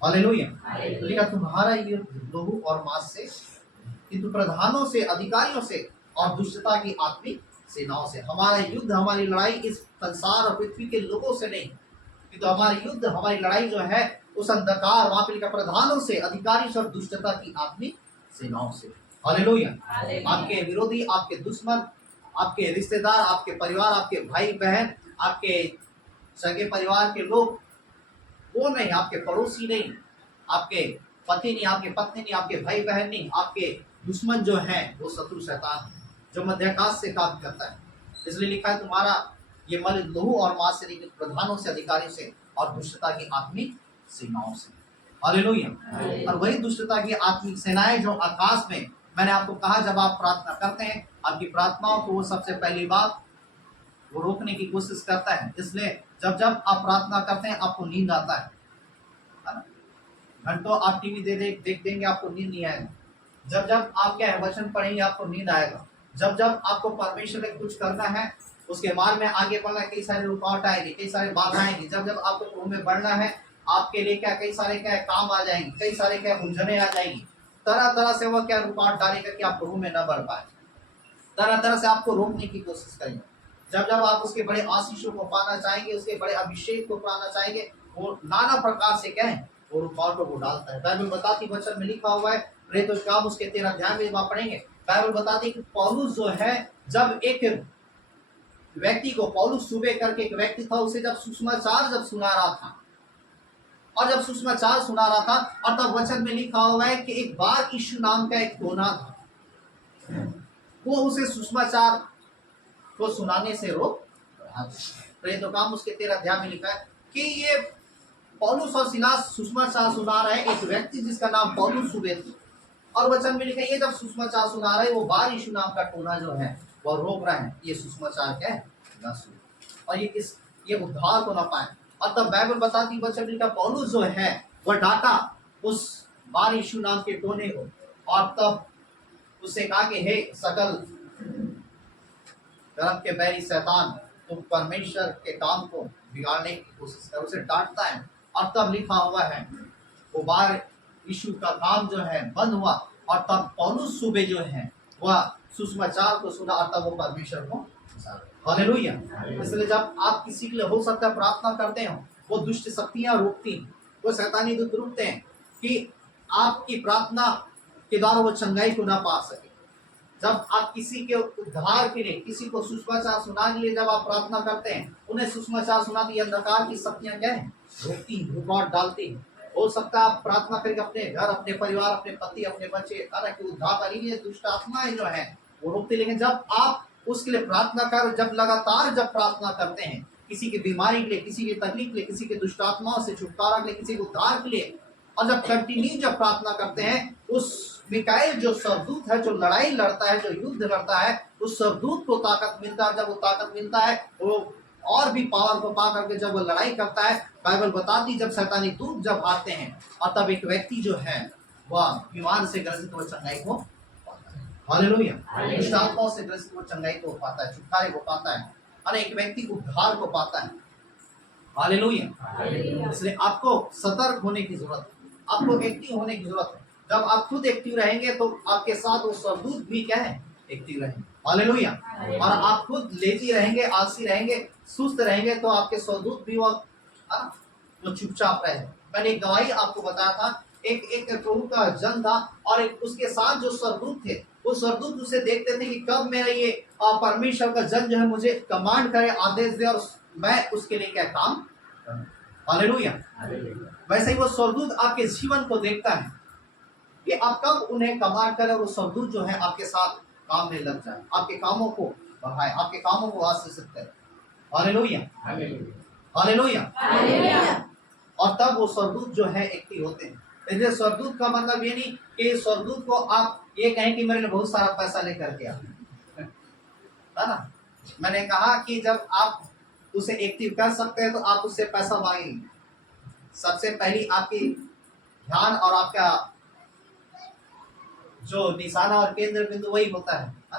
हालेलुया। लिखा तुम्हारा ये लहू और मांस से, किंतु प्रधानों से, अधिकारियों से और दुष्टता की आत्मिक सेनाओं से। हमारा युद्ध, हमारी लड़ाई इस संसार और पृथ्वी के लोगों से नहीं, किंतु हमारी युद्ध, हमारी लड़ाई जो है उस अंधकार, वहां पे लिखा प्रधानों से, अधिकारियों से और दुष्टता की आत्मिक सेनाओं से। हालेलुया। आपके विरोधी, आपके दुश्मन, आपके रिश्तेदार, आपके परिवार, आपके भाई बहन, आपके सगे परिवार के लोग, वो नहीं, आपके पड़ोसी नहीं, आपके पति नहीं, आपके पत्नी नहीं, आपके भाई बहन नहीं, आपके दुश्मन जो है वो शत्रु शैतान है जो मध्याकाश से काम करता है। इसलिए लिखा है तुम्हारा ये मल लहू और मांस से नहीं, प्रधानों से, अधिकारियों से और दुष्टता की आत्मिक सेनाओं से। हालेलुया। और वही दुष्टता की आत्मिक सेनाएं जो आकाश में, मैंने आपको कहा जब आप प्रार्थना करते हैं, आपकी प्रार्थनाओं को वो सबसे पहली बात वो रोकने की कोशिश करता है। इसलिए जब जब आप प्रार्थना करते हैं आपको नींद आता है ना, घंटों आप टीवी देख देंगे, आपको नींद नहीं आएगा। जब जब आप क्या है वचन पढ़ेंगे आपको नींद आएगा। जब जब आपको परमेश्वर ने कुछ करना है, उसके मार्ग में आगे बढ़ना है, कई सारे रुकावट आएगी, कई सारे बाधा आएंगी। जब जब आपको प्रभु में बढ़ना है, आपके लिए क्या कई सारे क्या काम आ जाएंगे, कई सारे क्या उलझने आ जाएंगी, तरह तरह से वह क्या रुकावट डालेगा कि आप प्रभु में न बढ़ पाए, तरह तरह से आपको रोकने की कोशिश करेंगे। जब जब आप उसके बड़े आशीषों को पाना चाहेंगे, उसके बड़े अभिषेक को पाना चाहेंगे, वो नाना प्रकार से क्या है वो रुकावटों को डालता है। बाइबल बताती, वचन में लिखा हुआ है, प्रेरितों के काम उसके 13 अध्याय में आप पढ़ेंगे, बाइबल बताती कि पौलुस जो है, जब एक व्यक्ति को, पौलुस सुबह करके एक व्यक्ति था, उसे जब सुसमाचार जब सुना रहा था, और जब सुसमाचार सुना रहा था, और तब वचन में लिखा हुआ है कि एक बार यीशु नाम का एक कोना था, वो उसे सुसमाचार को सुनाने से रोक रहा था। प्रेरितों काम उसके 13 अध्याय में लिखा है कि ये पौलुस और सिलास सुसमाचार सुना रहे, एक व्यक्ति जिसका नाम पौलुस सुबे थी, और वचन में लिखा ये जब सुसमाचार सुना रहे, वो बार यीशु नाम का टोना जो है वो रोक रहे हैं, ये सुसमाचार क्या है ना सुने, और ये उद्धार को ना पाए। और तब बाइबल बताती वचन में लिखा पौलुस जो है वह डांटा उस बार यीशु नाम के टोने को, और तब उससे कहा कि हे सकल धर्म के बैरी शैतान, तुम परमेश्वर के काम को बिगाड़ने की कोशिश कर, उसे डांटता है। और तब लिखा हुआ है वो बार यीशु का काम जो है बंद हुआ, और तब पौलुस सुबे जो है वह सुसमाचार को सुना, और तब वो परमेश्वर को हालेलुया। इसलिए जब आप किसी के लिए हो सकता है प्रार्थना करते हो, वो दुष्ट शक्तियां रोकती हैं, वो शैतानी दूत रुकते हैं कि आपकी प्रार्थना के द्वारा वो चंगाई को ना पा सके। जब आप किसी के उद्धार के लिए, किसी को सुसमाचार सुनाने के लिए जब आप प्रार्थना करते हैं, उन्हें सुसमाचार सुनाती अंधकार की शक्तियां क्या है रोकती, रुकावट डालती। हो सकता है आप प्रार्थना करके अपने घर, अपने परिवार, अपने पति, अपने बच्चे के उद्धार करेंगे, दुष्ट आत्माएं जो है वो रोकती। लेकिन जब आप उसके लिए प्रार्थना कर, जब लगातार जब प्रार्थना करते हैं किसी की बीमारी के लिए, किसी की तकलीफ के लिए, किसी के दुष्ट आत्माओं से छुटकारा के लिए, किसी के उद्धार के लिए, और जब कंटिन्यू जब प्रार्थना करते हैं, उस मिकाएल जो सरदूत है, जो लड़ाई लड़ता है, जो युद्ध लड़ता है, उस सरदूत को ताकत मिलता है। जब वो ताकत मिलता है, वो और भी पावर को पा करके जब वो लड़ाई करता है, बाइबल बताती जब शैतानी दूत जब आते हैं, और तब एक व्यक्ति जो है वह बीमार से ग्रसित वो चंगाई को पाता है। हालेलुया। दुष्ट आत्माओं से ग्रसित वो चंगाई को पाता है, छुटकारे को पाता है, और एक व्यक्ति उद्धार को पाता है। हालेलुया। इसलिए आपको सतर्क होने की जरूरत है, आपको एक्टिव होने की जरूरत है। जब आप खुद एक्टिव रहेंगे तो आपके साथ वो सरदूत भी क्या है एक्टिव रहेंगे। हालेलुया। और आप खुद लेजी रहेंगे, आलसी रहेंगे, सुस्त रहेंगे, तो आपके सरदूत भी वो चुपचाप रहे। मैंने एक गवाही आपको बताया था, एक प्रभु का जन था, और एक उसके साथ जो सरदूत थे, वो सरदूत उसे देखते थे कि कब मेरा ये परमेश्वर का जन जो है मुझे कमांड करे, आदेश दे, और मैं उसके लिए क्या काम। हालेलुया। वैसे ही वो सरदूत आपके जीवन को देखता है कि आप कब उन्हें कमांड करें, और वो सरदूत जो है आपके साथ काम में लग जाए, आपके कामों को बढ़ाए, आपके कामों को आशीषित करे। हालेलुया। हालेलुया। और तब वो सरदूत जो है एक्टिव होते हैं। इसलिए सरदूत का मतलब ये नहीं कि सरदूत को आप ये कहें कि मेरे लिए बहुत सारा पैसा लेकर के आए, है ना। मैंने कहा कि जब आप उसे एक्टिव कर सकते हैं तो आप उससे पैसा मांगेंगे। सबसे पहली आपकी ध्यान और आपका जो निशाना और केंद्र बिंदु वही होता है ना।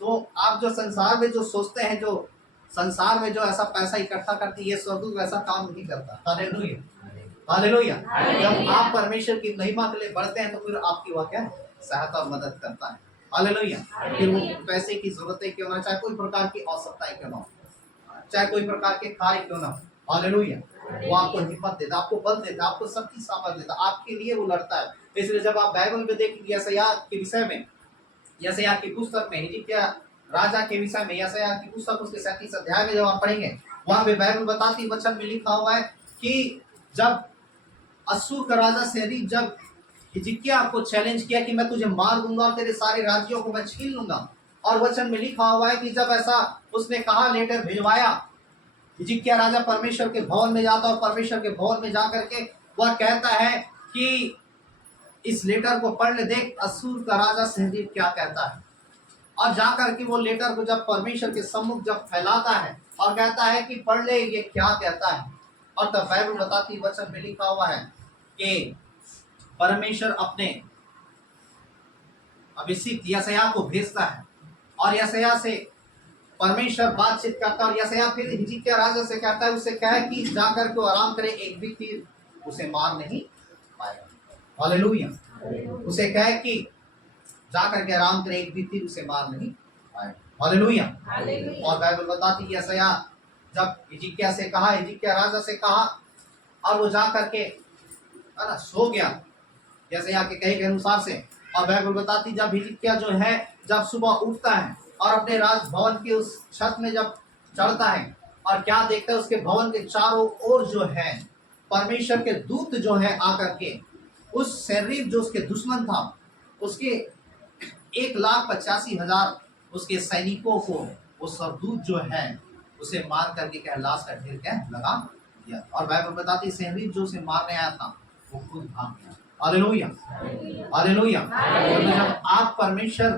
तो आप जो संसार में जो सोचते हैं, जो संसार में जो ऐसा पैसा इकट्ठा करती है, ये सरदूत वैसा काम नहीं करता। हालेलुया। हालेलुया। जब आप परमेश्वर की महिमा के लिए बढ़ते हैं तो फिर आपकी वह क्या सहायता और मदद करता है। हालेलुया। फिर वो पैसे की जरूरतें क्यों ना, चाहे कोई प्रकार की आवश्यकताएं क्यों ना हो, चाहे कोई प्रकार के कार्य क्यों ना हो। हालेलुया। वो आपको हिम्मत देता, आपको बल देता, आपको शक्ति सामर्थ देता, आपके लिए वो लड़ता है। इसलिए जब आप बाइबल में देखेंगे यशायाह के विषय में, यशायाह की पुस्तक में, हिजकिय्याह राजा के विषय में, यशायाह की पुस्तक उसके 37 अध्याय में जब आप पढ़ेंगे, वहां पे बाइबल बताती वचन में लिखा हुआ है कि जब अश्शूर का राजा सेनापति जब हिजकिय्याह को चैलेंज किया कि मैं तुझे मार दूंगा और तेरे सारे राज्यों को मैं छीन लूंगा, और वचन में लिखा हुआ है कि जब ऐसा उसने कहा, लेटर भिजवाया, हिजकिय्याह राजा परमेश्वर के भवन में जाता, और परमेश्वर के भवन में जाकर के वह कहता है कि इस लेटर को पढ़ ले, देख अश्शूर का राजा सेनापति क्या कहता है। और जाकर के वो लेटर को जब परमेश्वर के सम्मुख जब फैलाता है और कहता है कि पढ़ ले ये क्या कहता है, और तब बाइबल बताती वचन में लिखा हुआ है कि परमेश्वर अपने अभिषिक्त यशायाह को भेजता है, और यशायाह से परमेश्वर बातचीत करता है, और यशायाह फिर हिजकिय्याह राजा से कहता है, उससे कहे कि जाकर के आराम करे, एक भी तीर उसे मार नहीं पाएगा। हालेलुया। उसे कहे कि जाकर के आराम करे, एक भी तीर उसे मार नहीं पाएगा। हालेलुया। और बाइबल बताती है यशायाह जब हिजकिय्याह से कहा, हिजकिय्याह राजा से कहा, और वो जाकर के सो गया यशायाह के कहे के अनुसार से। और बाइबल बताती जब हिजकिय्याह जो है जब सुबह उठता है और अपने राजभवन के उस छत में जब चढ़ता है, और क्या देखता है, उसके भवन के चारों ओर जो है परमेश्वर के दूत जो है आकर के उस शरीर जो उसके दुश्मन था, उसके 1,85,000 उसके सैनिकों को वो सरदूत जो है उसे मार करके क्या लाश का ढेर क्या लगा। दिया। और बाइबल बताती है सेंरीब जो उसे मारने आया था वो खुद भाग गया। Hallelujah, hallelujah. जब आप परमेश्वर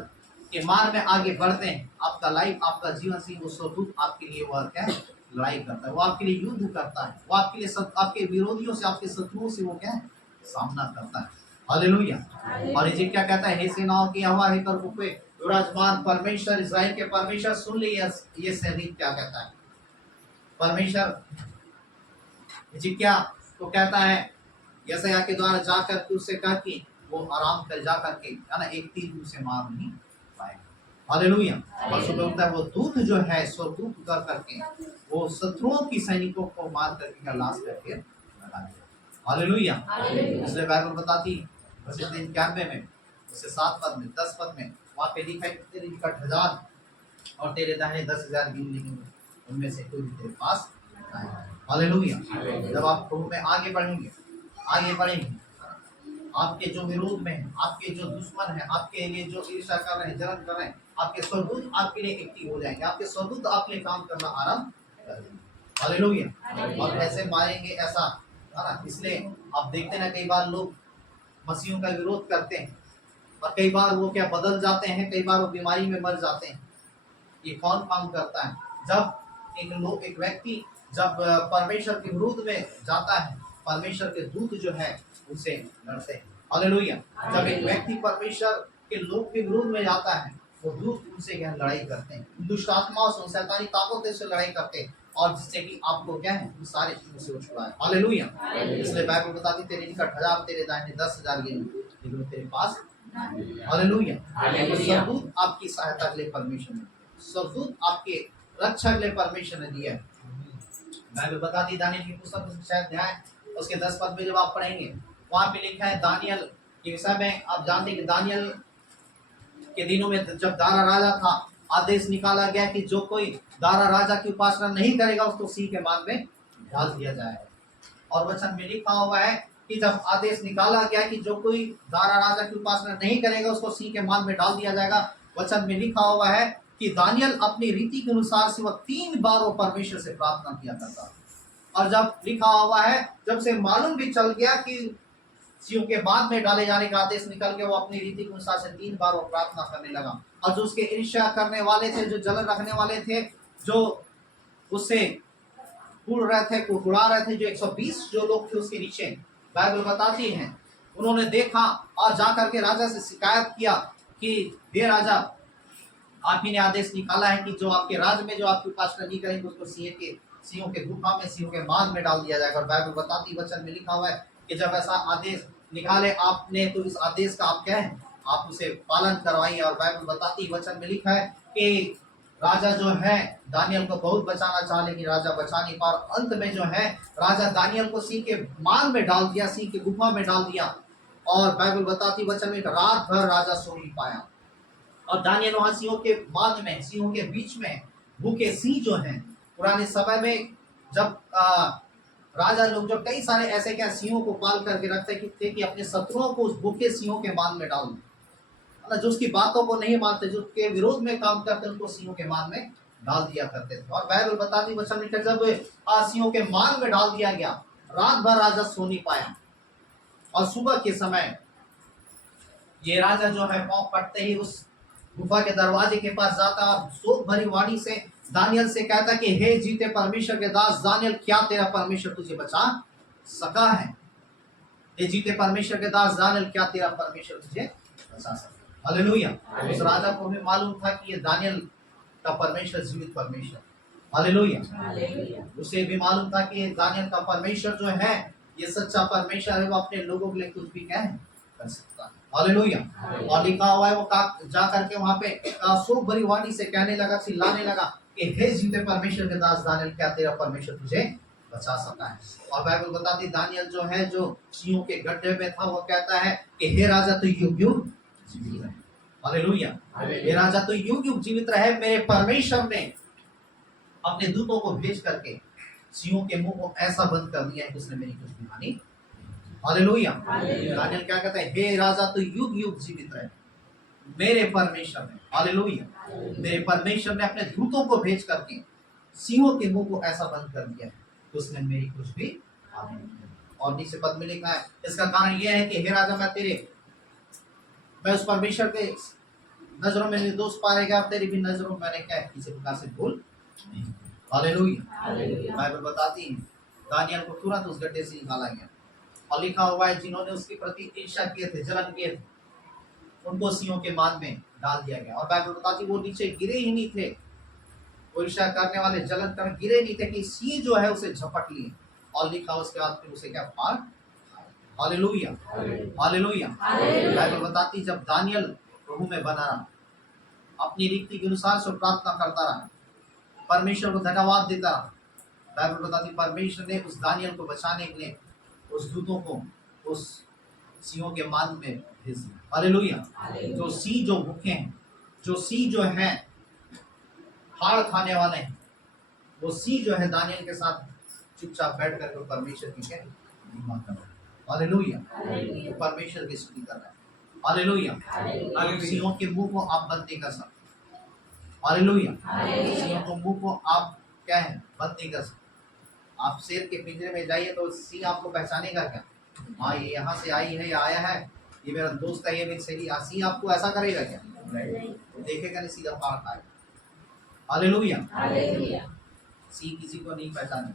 के मार्ग में आगे बढ़ते हैं, आपका लाइफ, आपका जीवन सी वो स्वरूप आपके लिए वह क्या है, लड़ाई करता है, वो आपके लिए युद्ध करता है, वो आपके लिए आपके विरोधियों से, आपके शत्रुओं से वो क्या है, सामना करता है। हालेलुया। और ये क्या कहता है, हे सेनाओं की यहोवा है कर पे विराजमान परमेश्वर, इस्राएल के परमेश्वर, सुन लिए ये सैनिक क्या कहता है। परमेश्वर जी क्या तो कहता है यशायाह के द्वारा जाकर के उससे कहा कि वो आराम कर जा करके है ना, एक तीर उसे मार नहीं पाएगा। हालेलुया। और सुबह उठता है वो दूत जो है स्वदूत कर करके वो शत्रुओं की सैनिकों को मार करके लाश करके लगा दिया। हालेलुया। इसलिए बाइबल बताती वर्ष 93 में उससे 7 पद में 10 पद में वहाँ पे लिखा है तेरे निकट 1000 और तेरे दाहिने 10,000 गिन लेंगे, उनमें से कोई तेरे पास नहीं। हालेलुया। जब आप प्रभु में आगे बढ़ेंगे, आगे बढ़ेंगे, आपके जो विरोध में है, आपके जो दुश्मन है, आपके लिए जो ईर्ष्या कर रहे हैं, जलन कर रहे हैं, आपके स्वदूत आपके लिए एक्टिव हो जाएंगे, आपके स्वदूत आपके लिए काम करना आरंभ कर देंगे। हालेलुया। और ऐसे मारेंगे ऐसा है ना। इसलिए आप देखते हैं कई बार लोग मसीहों का विरोध करते हैं और कई बार वो क्या बदल जाते हैं, कई बार वो बीमारी में मर जाते हैं। ये कौन काम करता है? जब एक व्यक्ति जब परमेश्वर के विरुद्ध में जाता है, परमेश्वर के दूत जो है उनसे लड़ते हैं। हालेलुया। जब एक व्यक्ति परमेश्वर के लोग के विरुद्ध में जाता है, वो दूत उनसे क्या लड़ाई करते हैं, दुष्ट आत्माओं से, शैतानी ताकतों से लड़ाई करते हैं, और जिससे कि आपको क्या है, सारे चीजों से छुड़ाए। हालेलुया। इसलिए बाइबल बताती तेरे निकट 1000 तेरे दाहिने 10,000 लेकिन तेरे पास। हालेलुया। स्वदूत आपकी सहायता के लिए परमेश्वर ने, स्वदूत आपके रक्षा के लिए परमेश्वर ने दिया है। बाइबल बताती दानियल की पुस्तक शायद ध्यान उसके 10 पद में जब आप पढ़ेंगे वहां पे लिखा है दानियल के विषय में। आप जानते हैं कि दानियल के दिनों में जब दारा राजा था, आदेश निकाला गया कि जो कोई दारा राजा की उपासना नहीं करेगा उसको सिंह के मान में डाल दिया जाएगा। और वचन में लिखा हुआ है कि जब आदेश निकाला गया कि जो कोई दारा राजा की उपासना नहीं करेगा उसको सिंह के मान में डाल दिया जाएगा, वचन में लिखा हुआ है कि दानियल अपनी रीति के अनुसार से वह 3 बार वो परमेश्वर से प्रार्थना किया करता। और जब लिखा हुआ है जब से मालूम भी चल गया कि सिंह के बाद में डाले जाने का आदेश निकल के, वो अपनी रीति के अनुसार से 3 बार वो प्रार्थना करने लगा। और जो उसके ईर्ष्या करने वाले थे, जो जलन रखने वाले थे, जो उससे उड़ रहे थे, कुड़कुड़ा रहे थे, जो 120 जो लोग थे उसके नीचे, बाइबल बताती है उन्होंने देखा और जाकर के राजा से शिकायत किया कि हे राजा, आप ही ने आदेश निकाला है कि जो आपके राज्य में जो आपकी उपासना नहीं करेंगे उसको सिंहों के गुफा में, सिंहों के मान में डाल दिया जाएगा। और बाइबल बताती वचन में लिखा हुआ है कि जब ऐसा आदेश निकाले आपने तो इस आदेश का आप क्या है, आप उसे पालन करवाइए। और बाइबल बताती वचन में लिखा है कि राजा जो है दानियल को बहुत बचाना चाहा लेकिन राजा बचा नहीं पा। अंत में जो है राजा दानियल को सिंह के मान में डाल दिया, सिंह की गुफा में डाल दिया। और बाइबल बताती वचन में रात भर राजा सो नहीं पाया। और दानियल वहां सिंहों के मान में, सिंहों के बीच में भूखे सिंह जो हैं, पुराने समय में जब राजा लोग जो कई सारे ऐसे क्या सिंहों को पाल करके रखते थे कि अपने शत्रुओं को उस भूखे सिंहों के मान में डाल दें, जो उसकी बातों को नहीं मानते, जो उसके विरोध में काम करते, उनको सिंहों के मान में डाल दिया करते थे। और बाइबल बताती वचन में जब सिंहों के मान में डाल दिया गया, रात भर राजा सो नहीं पाया। और सुबह के समय ये राजा जो है पांव पड़ते ही उस गुफा के दरवाजे के पास जाता और शोक भरी वाणी से दानियल से कहता कि हे जीते परमेश्वर के दास दानियल, क्या तेरा परमेश्वर तुझे बचा सका है? हे जीते परमेश्वर के दास दानियल, क्या तेरा परमेश्वर तुझे बचा सका? हालेलुया। उस राजा को भी मालूम था कि ये दानियल का परमेश्वर जीवित परमेश्वर। हालेलुया। उसे भी मालूम था कि दानियल का परमेश्वर जो है ये सच्चा परमेश्वर है, वो अपने लोगों के लिए कुछ भी क्या है कर सकता है। हालेलुया। और लिखा हुआ है वो जा करके वहां पे शोक भरी वाणी से कहने लगा, चिल्लाने लगा कि हे जीवित परमेश्वर के दास दानियल, क्या तेरा परमेश्वर तुझे बचा सकता है? और बाइबल बताती दानियल जो है जो सिंहों के गड्ढे में था, वो कहता है कि हे राजा तू युग युग जीवित रहे। हालेलुया। हे राजा तू युग युग जीवित रहे। मेरे परमेश्वर ने अपने दूतों को भेज करके सिंहों के मुंह को ऐसा बंद कर दिया है कि उसने मेरी कुछ भी हानि। हालेलुया। दानियल क्या कहता है, हे राजा तू युग युग जीवित रहे। मेरे परमेश्वर ने, हालेलुया, मेरे परमेश्वर ने अपने दूतों को भेज करके सिंहों के मुंह को ऐसा बंद कर दिया है उसने मेरी कुछ भी हानि नहीं की। और नीचे पद में लिखा है, इसका कारण यह है कि हे राजा, मैं उस परमेश्वर के नजरों में निर्दोष पाया गया, तेरी भी नजरों में मैंने क्या किसी प्रकार से भूल नहीं की। हालेलुया। बाइबल बताती है दानियल को तुरंत उस गड्ढे से निकाला गया, और लिखा हुआ है जिन्होंने उसके प्रति ईर्ष्या किए थे, जलन किए थे, उनको सिंहों के मान में डाल दिया गया। और बाइबल बताती वो नीचे गिरे ही नहीं थे, वो ईर्ष्या करने वाले जलन कर गिरे नहीं थे कि सिंह जो है उसे झपट लिए, और लिखा उसके बाद फिर उसे क्या फाड़। Hallelujah, hallelujah. बाइबल बताती जब दानियल प्रभु में बना रहा, अपनी रीति के अनुसार से प्रार्थना करता रहा, परमेश्वर को धन्यवाद देता रहा, बाइबल बताती परमेश्वर ने उस दानियल को बचाने के लिए उस दूतों को उस सिंहों के मान में भेज दिया। हालेलुया। जो सिंह जो भूखे हैं, जो सिंह जो है हाड़ खाने वाले हैं, वो सिंह जो है दानियल के साथ चुपचाप बैठ करके परमेश्वर की क्या महिमा कर रहा है। हालेलुया। वो परमेश्वर की स्तुति कर रहा है। हालेलुया। सिंहों के मुंह को आप बंद नहीं कर सकते। हालेलुया। सिंहों के मुंह को आप क्या है बंद नहीं कर सकते। आप शेर के पिंजरे में जाइए तो सिंह आपको पहचानेगा क्या? हाँ ये यहाँ से आई है या आया है, ये मेरा दोस्त है, ये मेरी सहेली। सिंह आपको ऐसा करेगा क्या? देखेगा नहीं, सीधा फाड़ खाएगा। हालेलुया। सिंह किसी को नहीं पहचाने,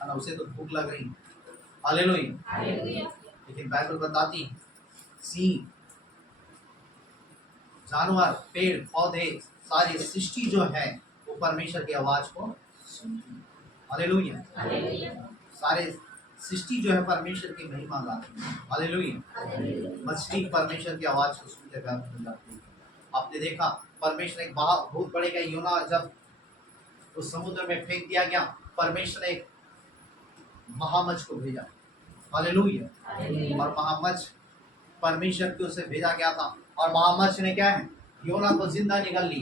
है ना, उसे तो भूख लग रही। हालेलुया। लेकिन बाइबल बताती सिंह, जानवर, पेड़ पौधे, सारी सृष्टि जो है वो परमेश्वर की आवाज को सुनती है। हालेलुया। सारे सृष्टि जो है परमेश्वर की महिमा गाती है। हालेलुया। मछली परमेश्वर की आवाज को सुनते हुए जाती है। आपने देखा परमेश्वर एक बहुत बड़े का योना जब उस समुद्र में फेंक दिया गया, परमेश्वर ने एक महामच्छ को भेजा। हालेलुया। और महामच्छ परमेश्वर की उसे भेजा गया था, और महामच्छ ने क्या है योना को जिंदा निकल ली।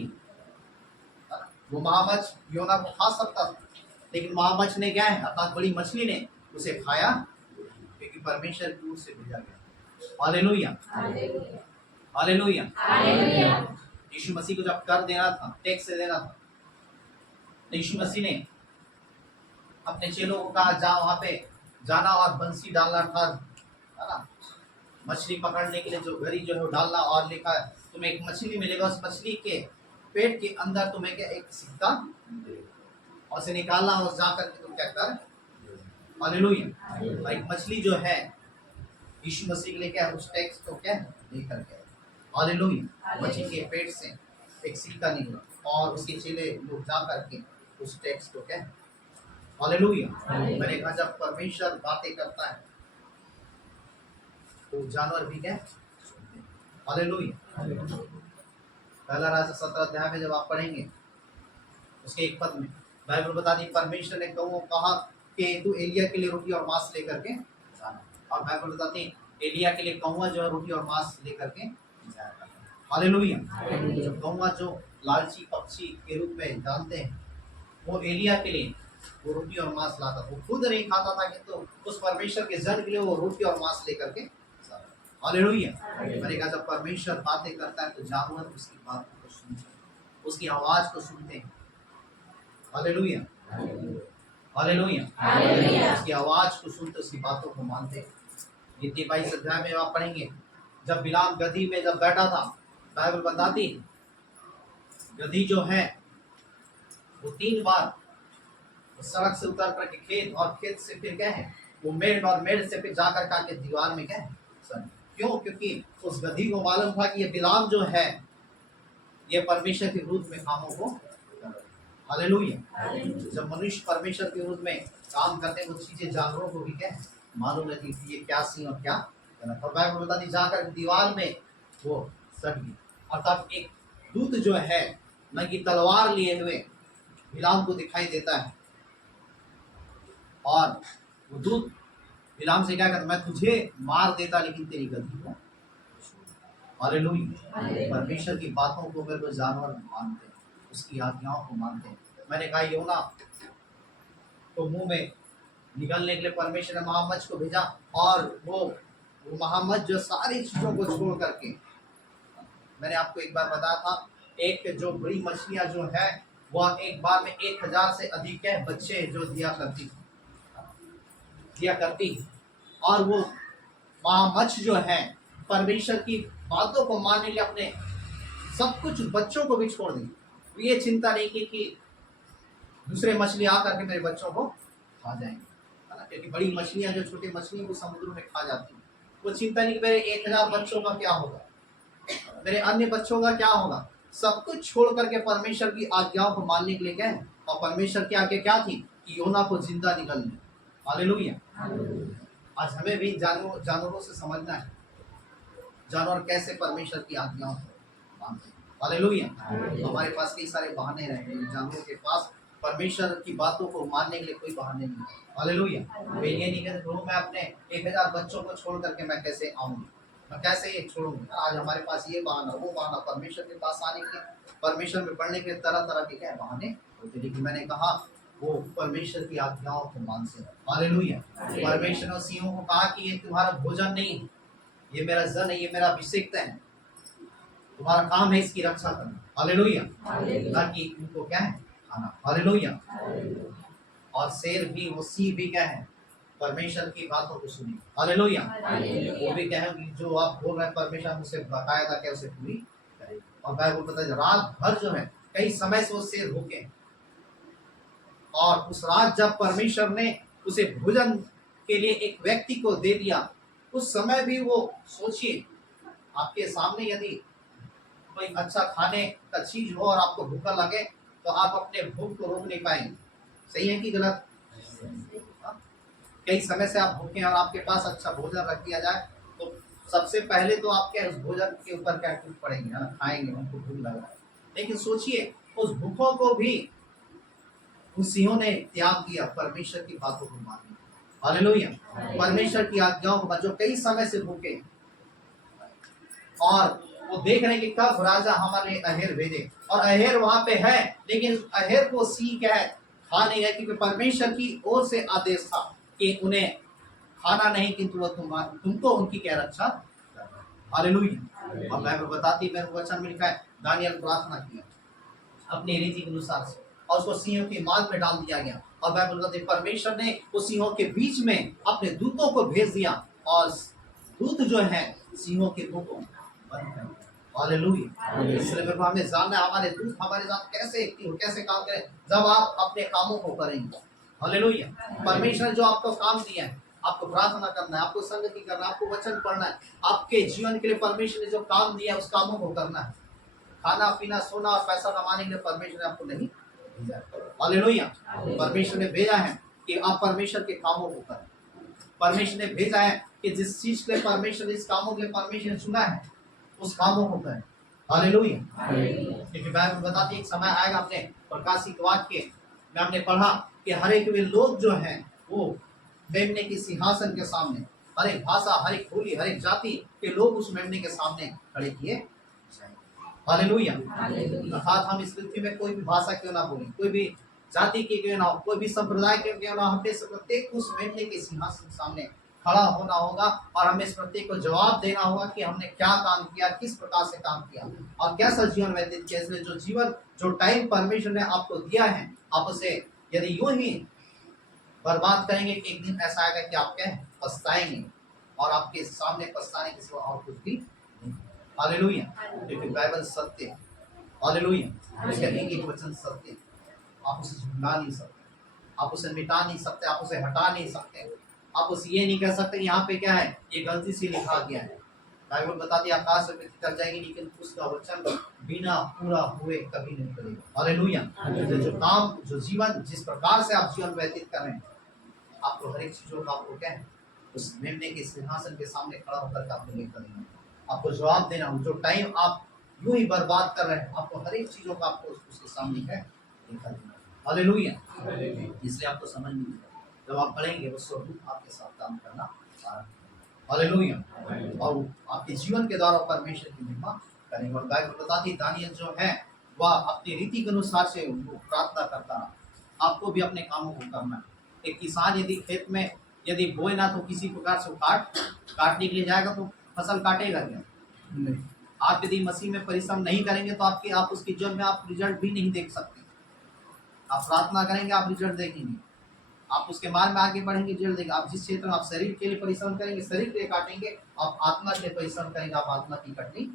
वो महामच्छ योना को खा सकता था, लेकिन महामच्छ ने क्या है अर्थात बड़ी मछली ने उसे खाया, क्योंकि परमेश्वर की ओर से भेजा गया। हालेलुया। हालेलुया। यीशु मसीह को जब कर देना था, टैक्स से देना था, तो यीशु मसीह ने अपने चेलों को कहा जा वहां पे जाना और बंसी डालना था, है ना, मछली पकड़ने के लिए जो घड़ी जो है वो डालना, और लिखा है तुम्हें एक मछली मिलेगा, उस मछली के पेट के अंदर तुम्हें क्या एक सिक्का और से निकालना, और जाकर के तुम क्या कर। हालेलुया। एक मछली जो है यीशु मसीह के लिए क्या उस टैक्स को क्या लेकर के। हालेलुया। मछली के पेट से एक सिक्का निकला, और उसके चेले लोग जा करके उस टैक्स को क्या। हालेलुया। मैंने कहा जब परमेश्वर बातें करता है तो जानवर भी क्या। हालेलुया। पहला राजा 17 अध्याय में जब आप पढ़ेंगे उसके एक पद में बाइबल बता दी परमेश्वर ने कहा कि तू एलिया के लिए रोटी और मांस लेकर के जाना, और बाइबल बताती है एलिया के लिए कौवा जो है रोटी और मांस लेकर के जाएगा। हालेलुया। जब कौवा जो लालची पक्षी के रूप में जानते हैं, वो एलिया के लिए वो रोटी और मांस लाता, वो खुद नहीं खाता था, किंतु उस परमेश्वर के जन के लिए वो रोटी और मांस लेकर के। हालेलुया। मैंने कहा जब परमेश्वर बातें करता है तो जानवर उसकी बात को सुनते हैं, उसकी आवाज को सुनते हैं। हालेलुया। हालेलुया। उसकी आवाज को सुनते उसकी बातों को मानते हैं। गिनती 22 अध्याय में आप पढ़ेंगे जब बिलाम गधी में जब बैठा था, बाइबल बताती गधी जो है वो 3 बार सड़क से उतर करके खेत, और खेत से फिर क्या है वो मेड़, और मेड़ से फिर जाकर के दीवार में क्या है सर। क्यों? क्योंकि उस गधी को मालूम था कि ये बिलाम जो है ये परमेश्वर के विरुद्ध में कामों को। हालेलुया। जब मनुष्य परमेश्वर के विरुद्ध में काम करते हैं, वो चीजें जानवरों को भी क्या है मालूम रहती है ये क्या सी और क्या गलत। और बाइबल बताती जाकर दीवार में वो सट गई, अर्थात एक दूत जो है न कि तलवार लिए हुए बिलाम को दिखाई देता है, और वो दूत बिलाम से क्या कहता मैं तुझे मार देता लेकिन तेरी गधी को। हालेलुया। परमेश्वर की बातों को अगर वो जानवर मानते हैं, उसकी आज्ञाओं को मानते हैं। मैंने कहा योना तो मुंह में निकलने के लिए परमेश्वर ने महामच्छ को भेजा, और वो महामच्छ जो सारी चीजों को छोड़ करके, मैंने आपको एक बार बताया था एक जो बड़ी मछलियां जो है वह एक बार में 1000 से अधिक है बच्चे जो दिया करती थी। दिया करती है। और वो मगरमच्छ जो है परमेश्वर की बातों को मानने के लिए अपने सब कुछ बच्चों को भी छोड़ दी। ये चिंता नहीं की कि दूसरे मछली आकर के मेरे बच्चों को खा जाएंगे, है ना, क्योंकि बड़ी मछलियां जो छोटी मछलियां वो समुद्र में खा जाती हैं। वो चिंता नहीं कि मेरे 1000 बच्चों का क्या होगा, मेरे अन्य बच्चों का क्या होगा। सब कुछ छोड़ करके परमेश्वर की आज्ञाओं को मानने के लिए गए। और परमेश्वर की आज्ञा क्या थी कि योना को जिंदा निकलने। हालेलुया। आज हमें भी जानवरों से समझना है, जानवर कैसे परमेश्वर की आज्ञाओं को मानते हैं। हालेलुया। हमारे पास कई सारे बहाने रहे, जानवरों के पास परमेश्वर की बातों को मानने के लिए कोई बहाने नहीं। हालेलुया। वे ये नहीं कहते प्रभु मैं अपने 1000 बच्चों को छोड़ करके मैं कैसे आऊंगी, मैं कैसे ये छोड़ूंगी। आज हमारे पास ये बहाना वो बहाना, परमेश्वर के पास आने के, परमेश्वर में पढ़ने के तरह तरह के क्या बहाने होते। लेकिन मैंने कहा वो परमेश्वर की आज्ञाओं को मानते हैं। हालेलुया। परमेश्वर ने सिंहों को कहा कि ये तुम्हारा भोजन नहीं, ये मेरा जन है, ये मेरा अभिषेक है, तुम्हारा काम है इसकी रक्षा करना। हालेलुया। ताकि इनको क्या है खाना। हालेलुया। और शेर भी, वो सिंह भी क्या है परमेश्वर की बातों को सुनी। हालेलुया। वो भी क्या है कि जो आप बोल रहे हैं परमेश्वर उसे बाकायदा क्या उसे पूरी करेगी। और बाइबल बताता है रात भर जो है कई समय से वो शेर भूखे, और उस रात जब परमेश्वर ने उसे भोजन के लिए एक व्यक्ति को दे दिया, उस समय भी वो सोचिए आपके सामने यदि कोई अच्छा खाने का चीज हो और आपको भूखा लगे तो आप अपने भूख को रोक नहीं पाएंगे। सही है कि गलत? कई समय से आप भूखे हैं और आपके पास अच्छा भोजन रख दिया जाए तो सबसे पहले तो आप क्या उस भोजन के ऊपर क्या टूट पड़ेंगे, है ना, खाएंगे, उनको भूख लग रहा है। लेकिन सोचिए उस भूखों को भी उन सिंहों ने त्याग दिया परमेश्वर की बातों को मानने। हालेलुया। परमेश्वर की आज्ञाओं को जो कई समय से भूखे, और वो देख रहे हैं कि कब राजा हमारे अहेर भेजे, और अहेर वहां पे है लेकिन अहेर को सी क्या है खा नहीं है, क्योंकि परमेश्वर की ओर से आदेश था कि उन्हें खाना नहीं, किंतु वो तुमको उनकी क्या रक्षा। हालेलुया। और बाइबल बताती मेरे वचन में लिखा है दानियल प्रार्थना किया अपनी रीति के अनुसार से, और उसको सिंहों की मांद में डाल दिया गया। और बाइबल बताती परमेश्वर ने उस सिंहों के बीच में अपने दूतों को भेज दिया, और दूत जो है सिंहों के मुंह को बंद कर दिया। हालेलुया। इसलिए मेरे को हमें जानना है हमारे दूत हमारे साथ कैसे काम करें जब आप अपने कामों को करेंगे। हालेलुया। परमेश्वर ने जो आपको काम दिया है, आपको प्रार्थना करना है, आपको संगति करना है, आपको वचन पढ़ना है, आपके जीवन के लिए परमेश्वर ने जो काम दिया है उस कामों को करना है। खाना पीना सोना और पैसा कमाने के लिए परमेश्वर ने आपको नहीं भेजा। हालेलुया। परमेश्वर ने भेजा है कि आप परमेश्वर के कामों को करें। परमेश्वर ने भेजा है कि जिस चीज के परमेश्वर, इस कामों के परमेश्वर ने चुना है उस कामों को करें। हालेलुया। क्योंकि बाइबल बताती है एक समय आएगा, अपने प्रकाशित वाक्य में हमने पढ़ा कि हर एक वे लोग जो हैं वो मेमने के सिंहासन के सामने, हर एक भाषा, हर एक बोली, हर एक जाति के लोग उस मेमने के सामने खड़े किए जाएंगे। हालेलुया। अर्थात हम इस पृथ्वी में कोई भी भाषा क्यों ना बोले, कोई भी जाति के क्यों ना हो, कोई भी संप्रदाय के क्यों ना, हमें प्रत्येक उस मेमने के सिंहासन के सामने खड़ा होना होगा, और हमें इस प्रत्येक को जवाब देना होगा कि हमने क्या काम किया, किस प्रकार से काम किया और कैसा जीवन व्यतीत किया। इसलिए जो जीवन, जो टाइम परमेश्वर ने आपको दिया है, आप उसे यदि यूं ही बर्बाद करेंगे, एक दिन ऐसा आएगा कि आप क्या पछताएंगे, और आपके सामने पछताने के सिवा और कुछ भी नहीं। हालेलुया। क्योंकि बाइबल सत्य है। हालेलुया। इसका एक वचन सत्य है, आप उसे झुंडा नहीं सकते, आप उसे मिटा नहीं सकते, आप उसे हटा नहीं सकते, आप उसे ये नहीं कह सकते यहाँ पे क्या है ये गलती से लिखा गया है। बाइबल बताती है आकाश से पृथ्वी टल जाएगी लेकिन उसका वचन बिना पूरा हुए कभी नहीं करेगा। हालेलुया। जो काम, जो जीवन, जिस प्रकार से आप जीवन व्यतीत कर रहे हैं, आपको हर एक चीजों का आपको क्या है उस मेमने के सिंहासन के सामने खड़ा होकर आपको लेकर देना, आपको जवाब देना। जो टाइम आप यूं ही बर्बाद कर रहे हैं, आपको हर एक चीजों का आपको उसके सामने है लेकर देना। हालेलुया। इसलिए आपको समझ नहीं आता, जब आप पढ़ेंगे वो स्वरूप आपके साथ काम करना। हालेलुया। और आपके जीवन के द्वारा परमेश्वर की महिमा करेंगे। और बाइबल बताती है दानियल जो है वह अपनी रीति के अनुसार से प्रार्थना करता रहा। आपको भी अपने कामों को करना है। एक किसान यदि खेत में यदि बोए ना तो किसी प्रकार से काटने के लिए जाएगा तो फसल काटेगा क्या? नहीं। आप यदि मसीह में परिश्रम नहीं करेंगे तो आप उसके जीवन में आप रिजल्ट भी नहीं देख सकते। आप प्रार्थना करेंगे आप रिजल्ट देखेंगे, आप उसके मार्ग में आगे बढ़ेंगे, जेल देंगे। आप जिस क्षेत्र में आप शरीर के लिए परिश्रम करेंगे, शरीर के लिए काटेंगे, आप आत्मा के लिए परिश्रम करेंगे, आप आत्मा की कटनी,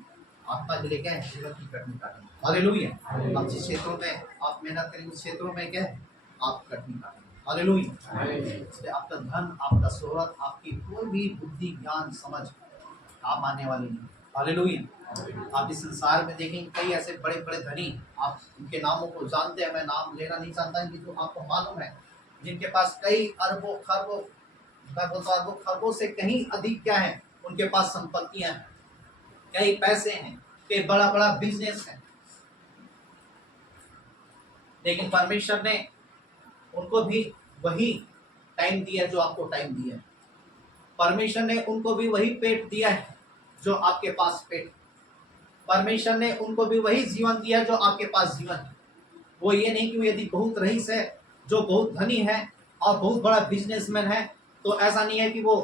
आत्मा के लिए क्या है, जीवन की कटनी काटेंगे। हालेलुया। आप जिस क्षेत्रों में आप मेहनत करेंगे उस क्षेत्रों में क्या है, आप कटनी काटेंगे। हालेलुया। इसलिए आपका धन, आपका शोहरत, आपकी कोई भी बुद्धि, ज्ञान, समझ काम आने वाली नहीं। हालेलुया। आप इस संसार में देखेंगे कई ऐसे बड़े बड़े धनी, आप उनके नामों को जानते हैं, मैं नाम लेना नहीं चाहता, जो आपको मालूम है, जिनके पास कई अरबों खरबों, अरबों खरबों से कहीं अधिक क्या है, उनके पास संपत्तियां हैं, कई पैसे हैं, कई बड़ा बड़ा बिजनेस है, लेकिन परमेश्वर ने उनको भी वही टाइम दिया जो आपको टाइम दिया है। परमेश्वर ने उनको भी वही पेट दिया है जो आपके पास पेट। परमेश्वर ने उनको भी वही जीवन दिया जो आपके पास जीवन है। वो ये नहीं कि यदि बहुत रईस है, जो बहुत धनी है और बहुत बड़ा बिजनेसमैन है, तो ऐसा नहीं है कि वो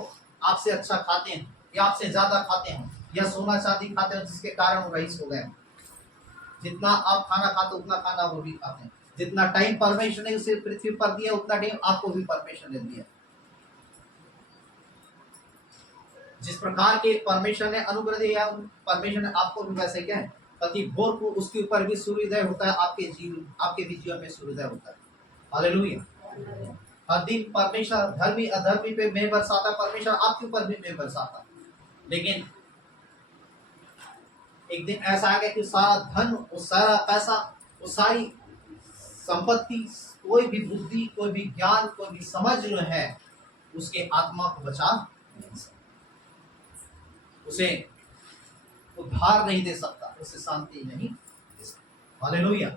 आपसे अच्छा खाते हैं या आपसे ज्यादा खाते हैं या सोना चांदी खाते हैं जिसके कारण वो रईस हो गए। जितना आप खाना खाते उतना खाना वो भी खाते हैं। जितना टाइम परमेश्वर ने उसे पृथ्वी पर दिया उतना टाइम आपको भी परमेश्वर ने दिया। जिस प्रकार के परमेश्वर ने अनुग्रह दिया, परमेश्वर ने आपको भी वैसे क्या है, प्रति भोर को उसके ऊपर भी सूर्योदय होता है, आपके भी जीवन में सूर्योदय होता है। हालेलुया। हर दिन परमेश्वर धर्मी अधर्मी पे मेघ बरसाता, परमेश्वर आपके ऊपर भी मेघ बरसाता। लेकिन एक दिन ऐसा आ गया कि सारा धन, वो सारा पैसा, वो सारी संपत्ति, कोई भी बुद्धि, कोई भी ज्ञान, कोई भी समझ जो है, उसके आत्मा को बचा नहीं सकता, उसे उद्धार नहीं दे सकता, उसे शांति नहीं दे सकता। हालेलुया।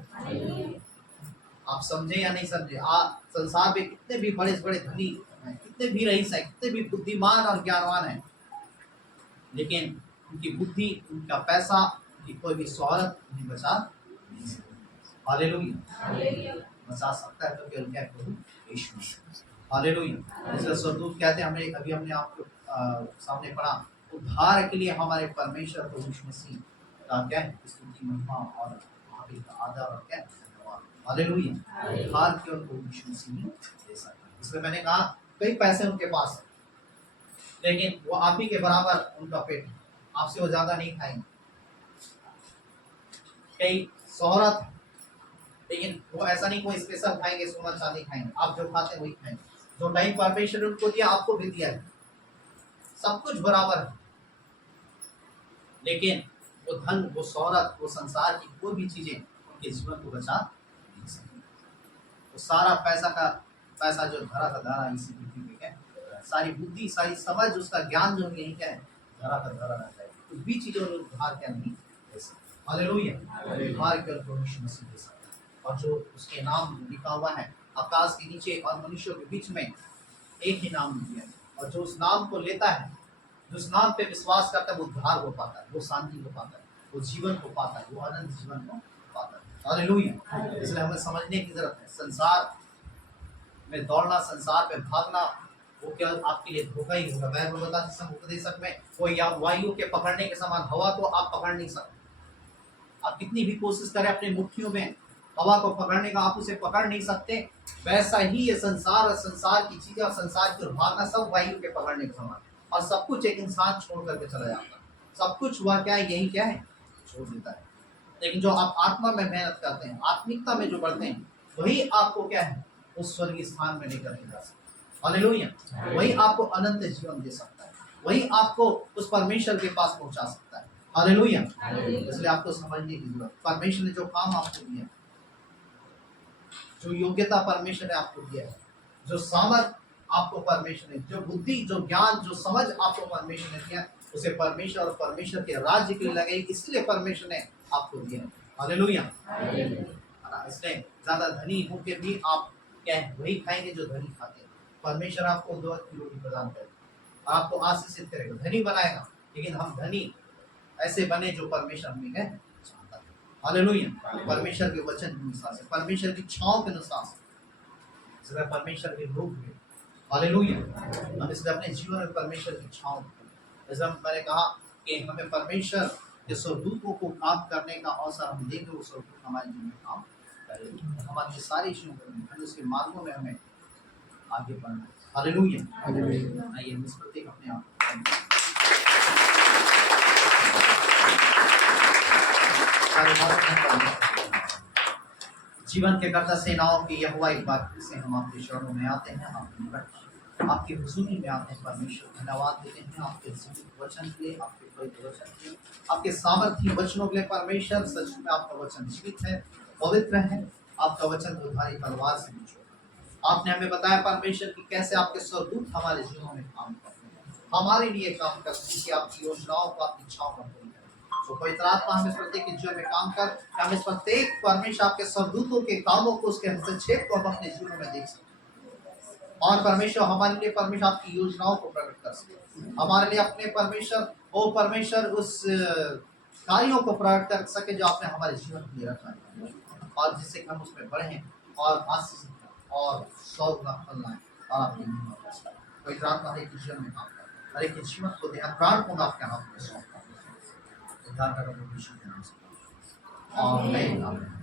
आप समझे या नहीं समझे, आप संसार में कितने भी बड़े बड़े धनी हैं, कितने भी रईस हैं, कितने भी बुद्धिमान और ज्ञानवान हैं, लेकिन उनकी बुद्धि, उनका पैसा, उनकी कोई भी शोहरत नहीं बचा नहीं सकता। हालेलुया। बचा सकता है तो केवल क्या, प्रभु यीशु। हालेलुया। इसलिए स्वर्गदूत कहते हैं, हमने आपको सामने पढ़ा, उद्धार के लिए हमारे परमेश्वर प्रभु यीशु मसीह का क्या है, स्तुति, महिमा और आदर और क्या, धन्यवाद। हालेलुया। उद्धार केवल प्रभु यीशु मसीह ही दे सकता है। इसलिए मैंने कहा कई पैसे उनके पास है, लेकिन वो आप ही के बराबर उनका पेट है, आपसे वो ज्यादा नहीं खाएंगे। कई शोहरत, लेकिन वो ऐसा नहीं कोई स्पेशल खाएंगे, सोना चांदी खाएंगे, आप जो खाते हैं वही खाएंगे। जो टाइम परमेश्वर ने उनको दिया आपको भी दिया है, सब कुछ बराबर है, लेकिन वो धन, वो शोहरत, वो संसार की कोई भी चीजें उनके जीवन को बचा नहीं सकती। वो सारा पैसा जो धरा का धरा इसी पृथ्वी पे है, सारी बुद्धि, सारी समझ, उसका ज्ञान जो यही क्या है, धरा का धरा रहता है, कुछ भी चीजों में उद्धार क्या नहीं दे सकते। हालेलुया। उद्धार केवल प्रभु यीशु मसीह दे सकता है। और जो उसके नाम लिखा हुआ है आकाश के नीचे और मनुष्यों के बीच में, एक ही नाम दिया है, और जो उस नाम को लेता है, जो उस नाम पे विश्वास करता है, वो उद्धार हो पाता है, वो शांति हो पाता है, वो जीवन को पाता है, वो अनंत जीवन को पाता है। हालेलुया। इसलिए हमें समझने की जरूरत है, संसार में दौड़ना, संसार में भागना, वो केवल आपके लिए धोखा ही होगा। बाइबल बताती है उपदेशक में, वो या वायु के पकड़ने के समान, हवा को आप पकड़ नहीं सकते। आप कितनी भी कोशिश करें अपनी मुट्ठियों में हवा को पकड़ने का, आप उसे पकड़ नहीं सकते। वैसा ही ये संसार और संसार की चीजें और संसार की भावना सब वायु के पकड़ने के समान, और सब कुछ एक इंसान छोड़ करके चला जाता है। सब कुछ हुआ क्या है, यही क्या है, छोड़ देता है। लेकिन जो आप आत्मा में मेहनत करते हैं, आत्मिकता में जो बढ़ते हैं, वही आपको क्या है, उस स्वर्गीय स्थान में लेकर के जा सकता है। हालेलुया। वही आपको अनंत जीवन दे सकता है, वही आपको उस परमेश्वर के पास पहुंचा सकता है। हालेलुया। इसलिए आपको समझने की जरूरत, परमेश्वर ने जो काम आपको दिया, जो योग्यता परमेश्वर ने आपको दिया है, जो सामर्थ आपको परमेश्वर ने, जो बुद्धि, जो ज्ञान, जो समझ आपको परमेश्वर ने दिया, उसे परमेश्वर और परमेश्वर के राज्य के लिए लगे, इसलिए परमेश्वर ने आपको दिया है। हालेलुया। इसलिए ज्यादा धनी होके भी आप क्या है, वही खाएंगे जो धनी खाते हैं। परमेश्वर आपको 2 की रोटी प्रदान करेगा, आपको आशीषित करेगा, धनी बनाएगा, लेकिन हम धनी ऐसे बने जो परमेश्वर हमें है चाहता है। हालेलुया। परमेश्वर के वचन के अनुसार से, परमेश्वर की छांव के अनुसार से, परमेश्वर के रूप में। हालेलुया। हम इसलिए अपने जीवन में परमेश्वर की छांव, जैसे मैंने कहा कि हमें परमेश्वर के स्वर्गदूतों को काम करने का अवसर हम देंगे, वो स्वर्गदूत हमारे जीवन में काम करेंगे, हमारी सारी चीजों में, उसके मार्गों में हमें आगे बढ़ना है। हालेलुया। आइए इस प्रतीक अपने आप जीवन के कर्ता सेनाओं की यहोवा एक बार फिर से हम आपके चरणों में आते हैं, आपकी हुजूरी में आते हैं। परमेश्वर धन्यवाद देते हैं आपके जीवित वचन के लिए, आपके पवित्र वचन के लिए, आपके सामर्थ्य वचनों के लिए। परमेश्वर सच में आपका वचन जीवित है, पवित्र है। आपका वचन दुधारी तलवार से भी छोटा। आपने हमें बताया परमेश्वर कि कैसे आपके स्वर्गदूत हमारे जीवनों में काम करते हैं, हमारे लिए काम करते हैं कि आपकी योजनाओं को, आपकी इच्छाओं को पूरी करें। तो पवित्र आत्मा हम इस प्रत्येक जीवन में काम कर, हम इस प्रत्येक परमेश्वर आपके स्वर्गदूतों के कामों को, उसके हस्तक्षेप को हम अपने जीवन में देख सकते और परमेश्वर हमारे लिए परमेश्वर आपकी योजनाओं को प्रकट कर सके, हमारे लिए अपने परमेश्वर ओ परमेश्वर उस कार्यों को प्रकट कर सके जो आपने हमारे जीवन के लिए रखा है, और जिससे हम उसमें बढ़े और आशीष और 100 गुना फल लाएं और आपकी महिमा करें। पवित्र आत्मा हर एक जीवन में काम कर, हर एक जीवन को देह प्राण को आपके हाथ में सौंपता हूं। उद्धार करो यीशु के नाम से, आमीन।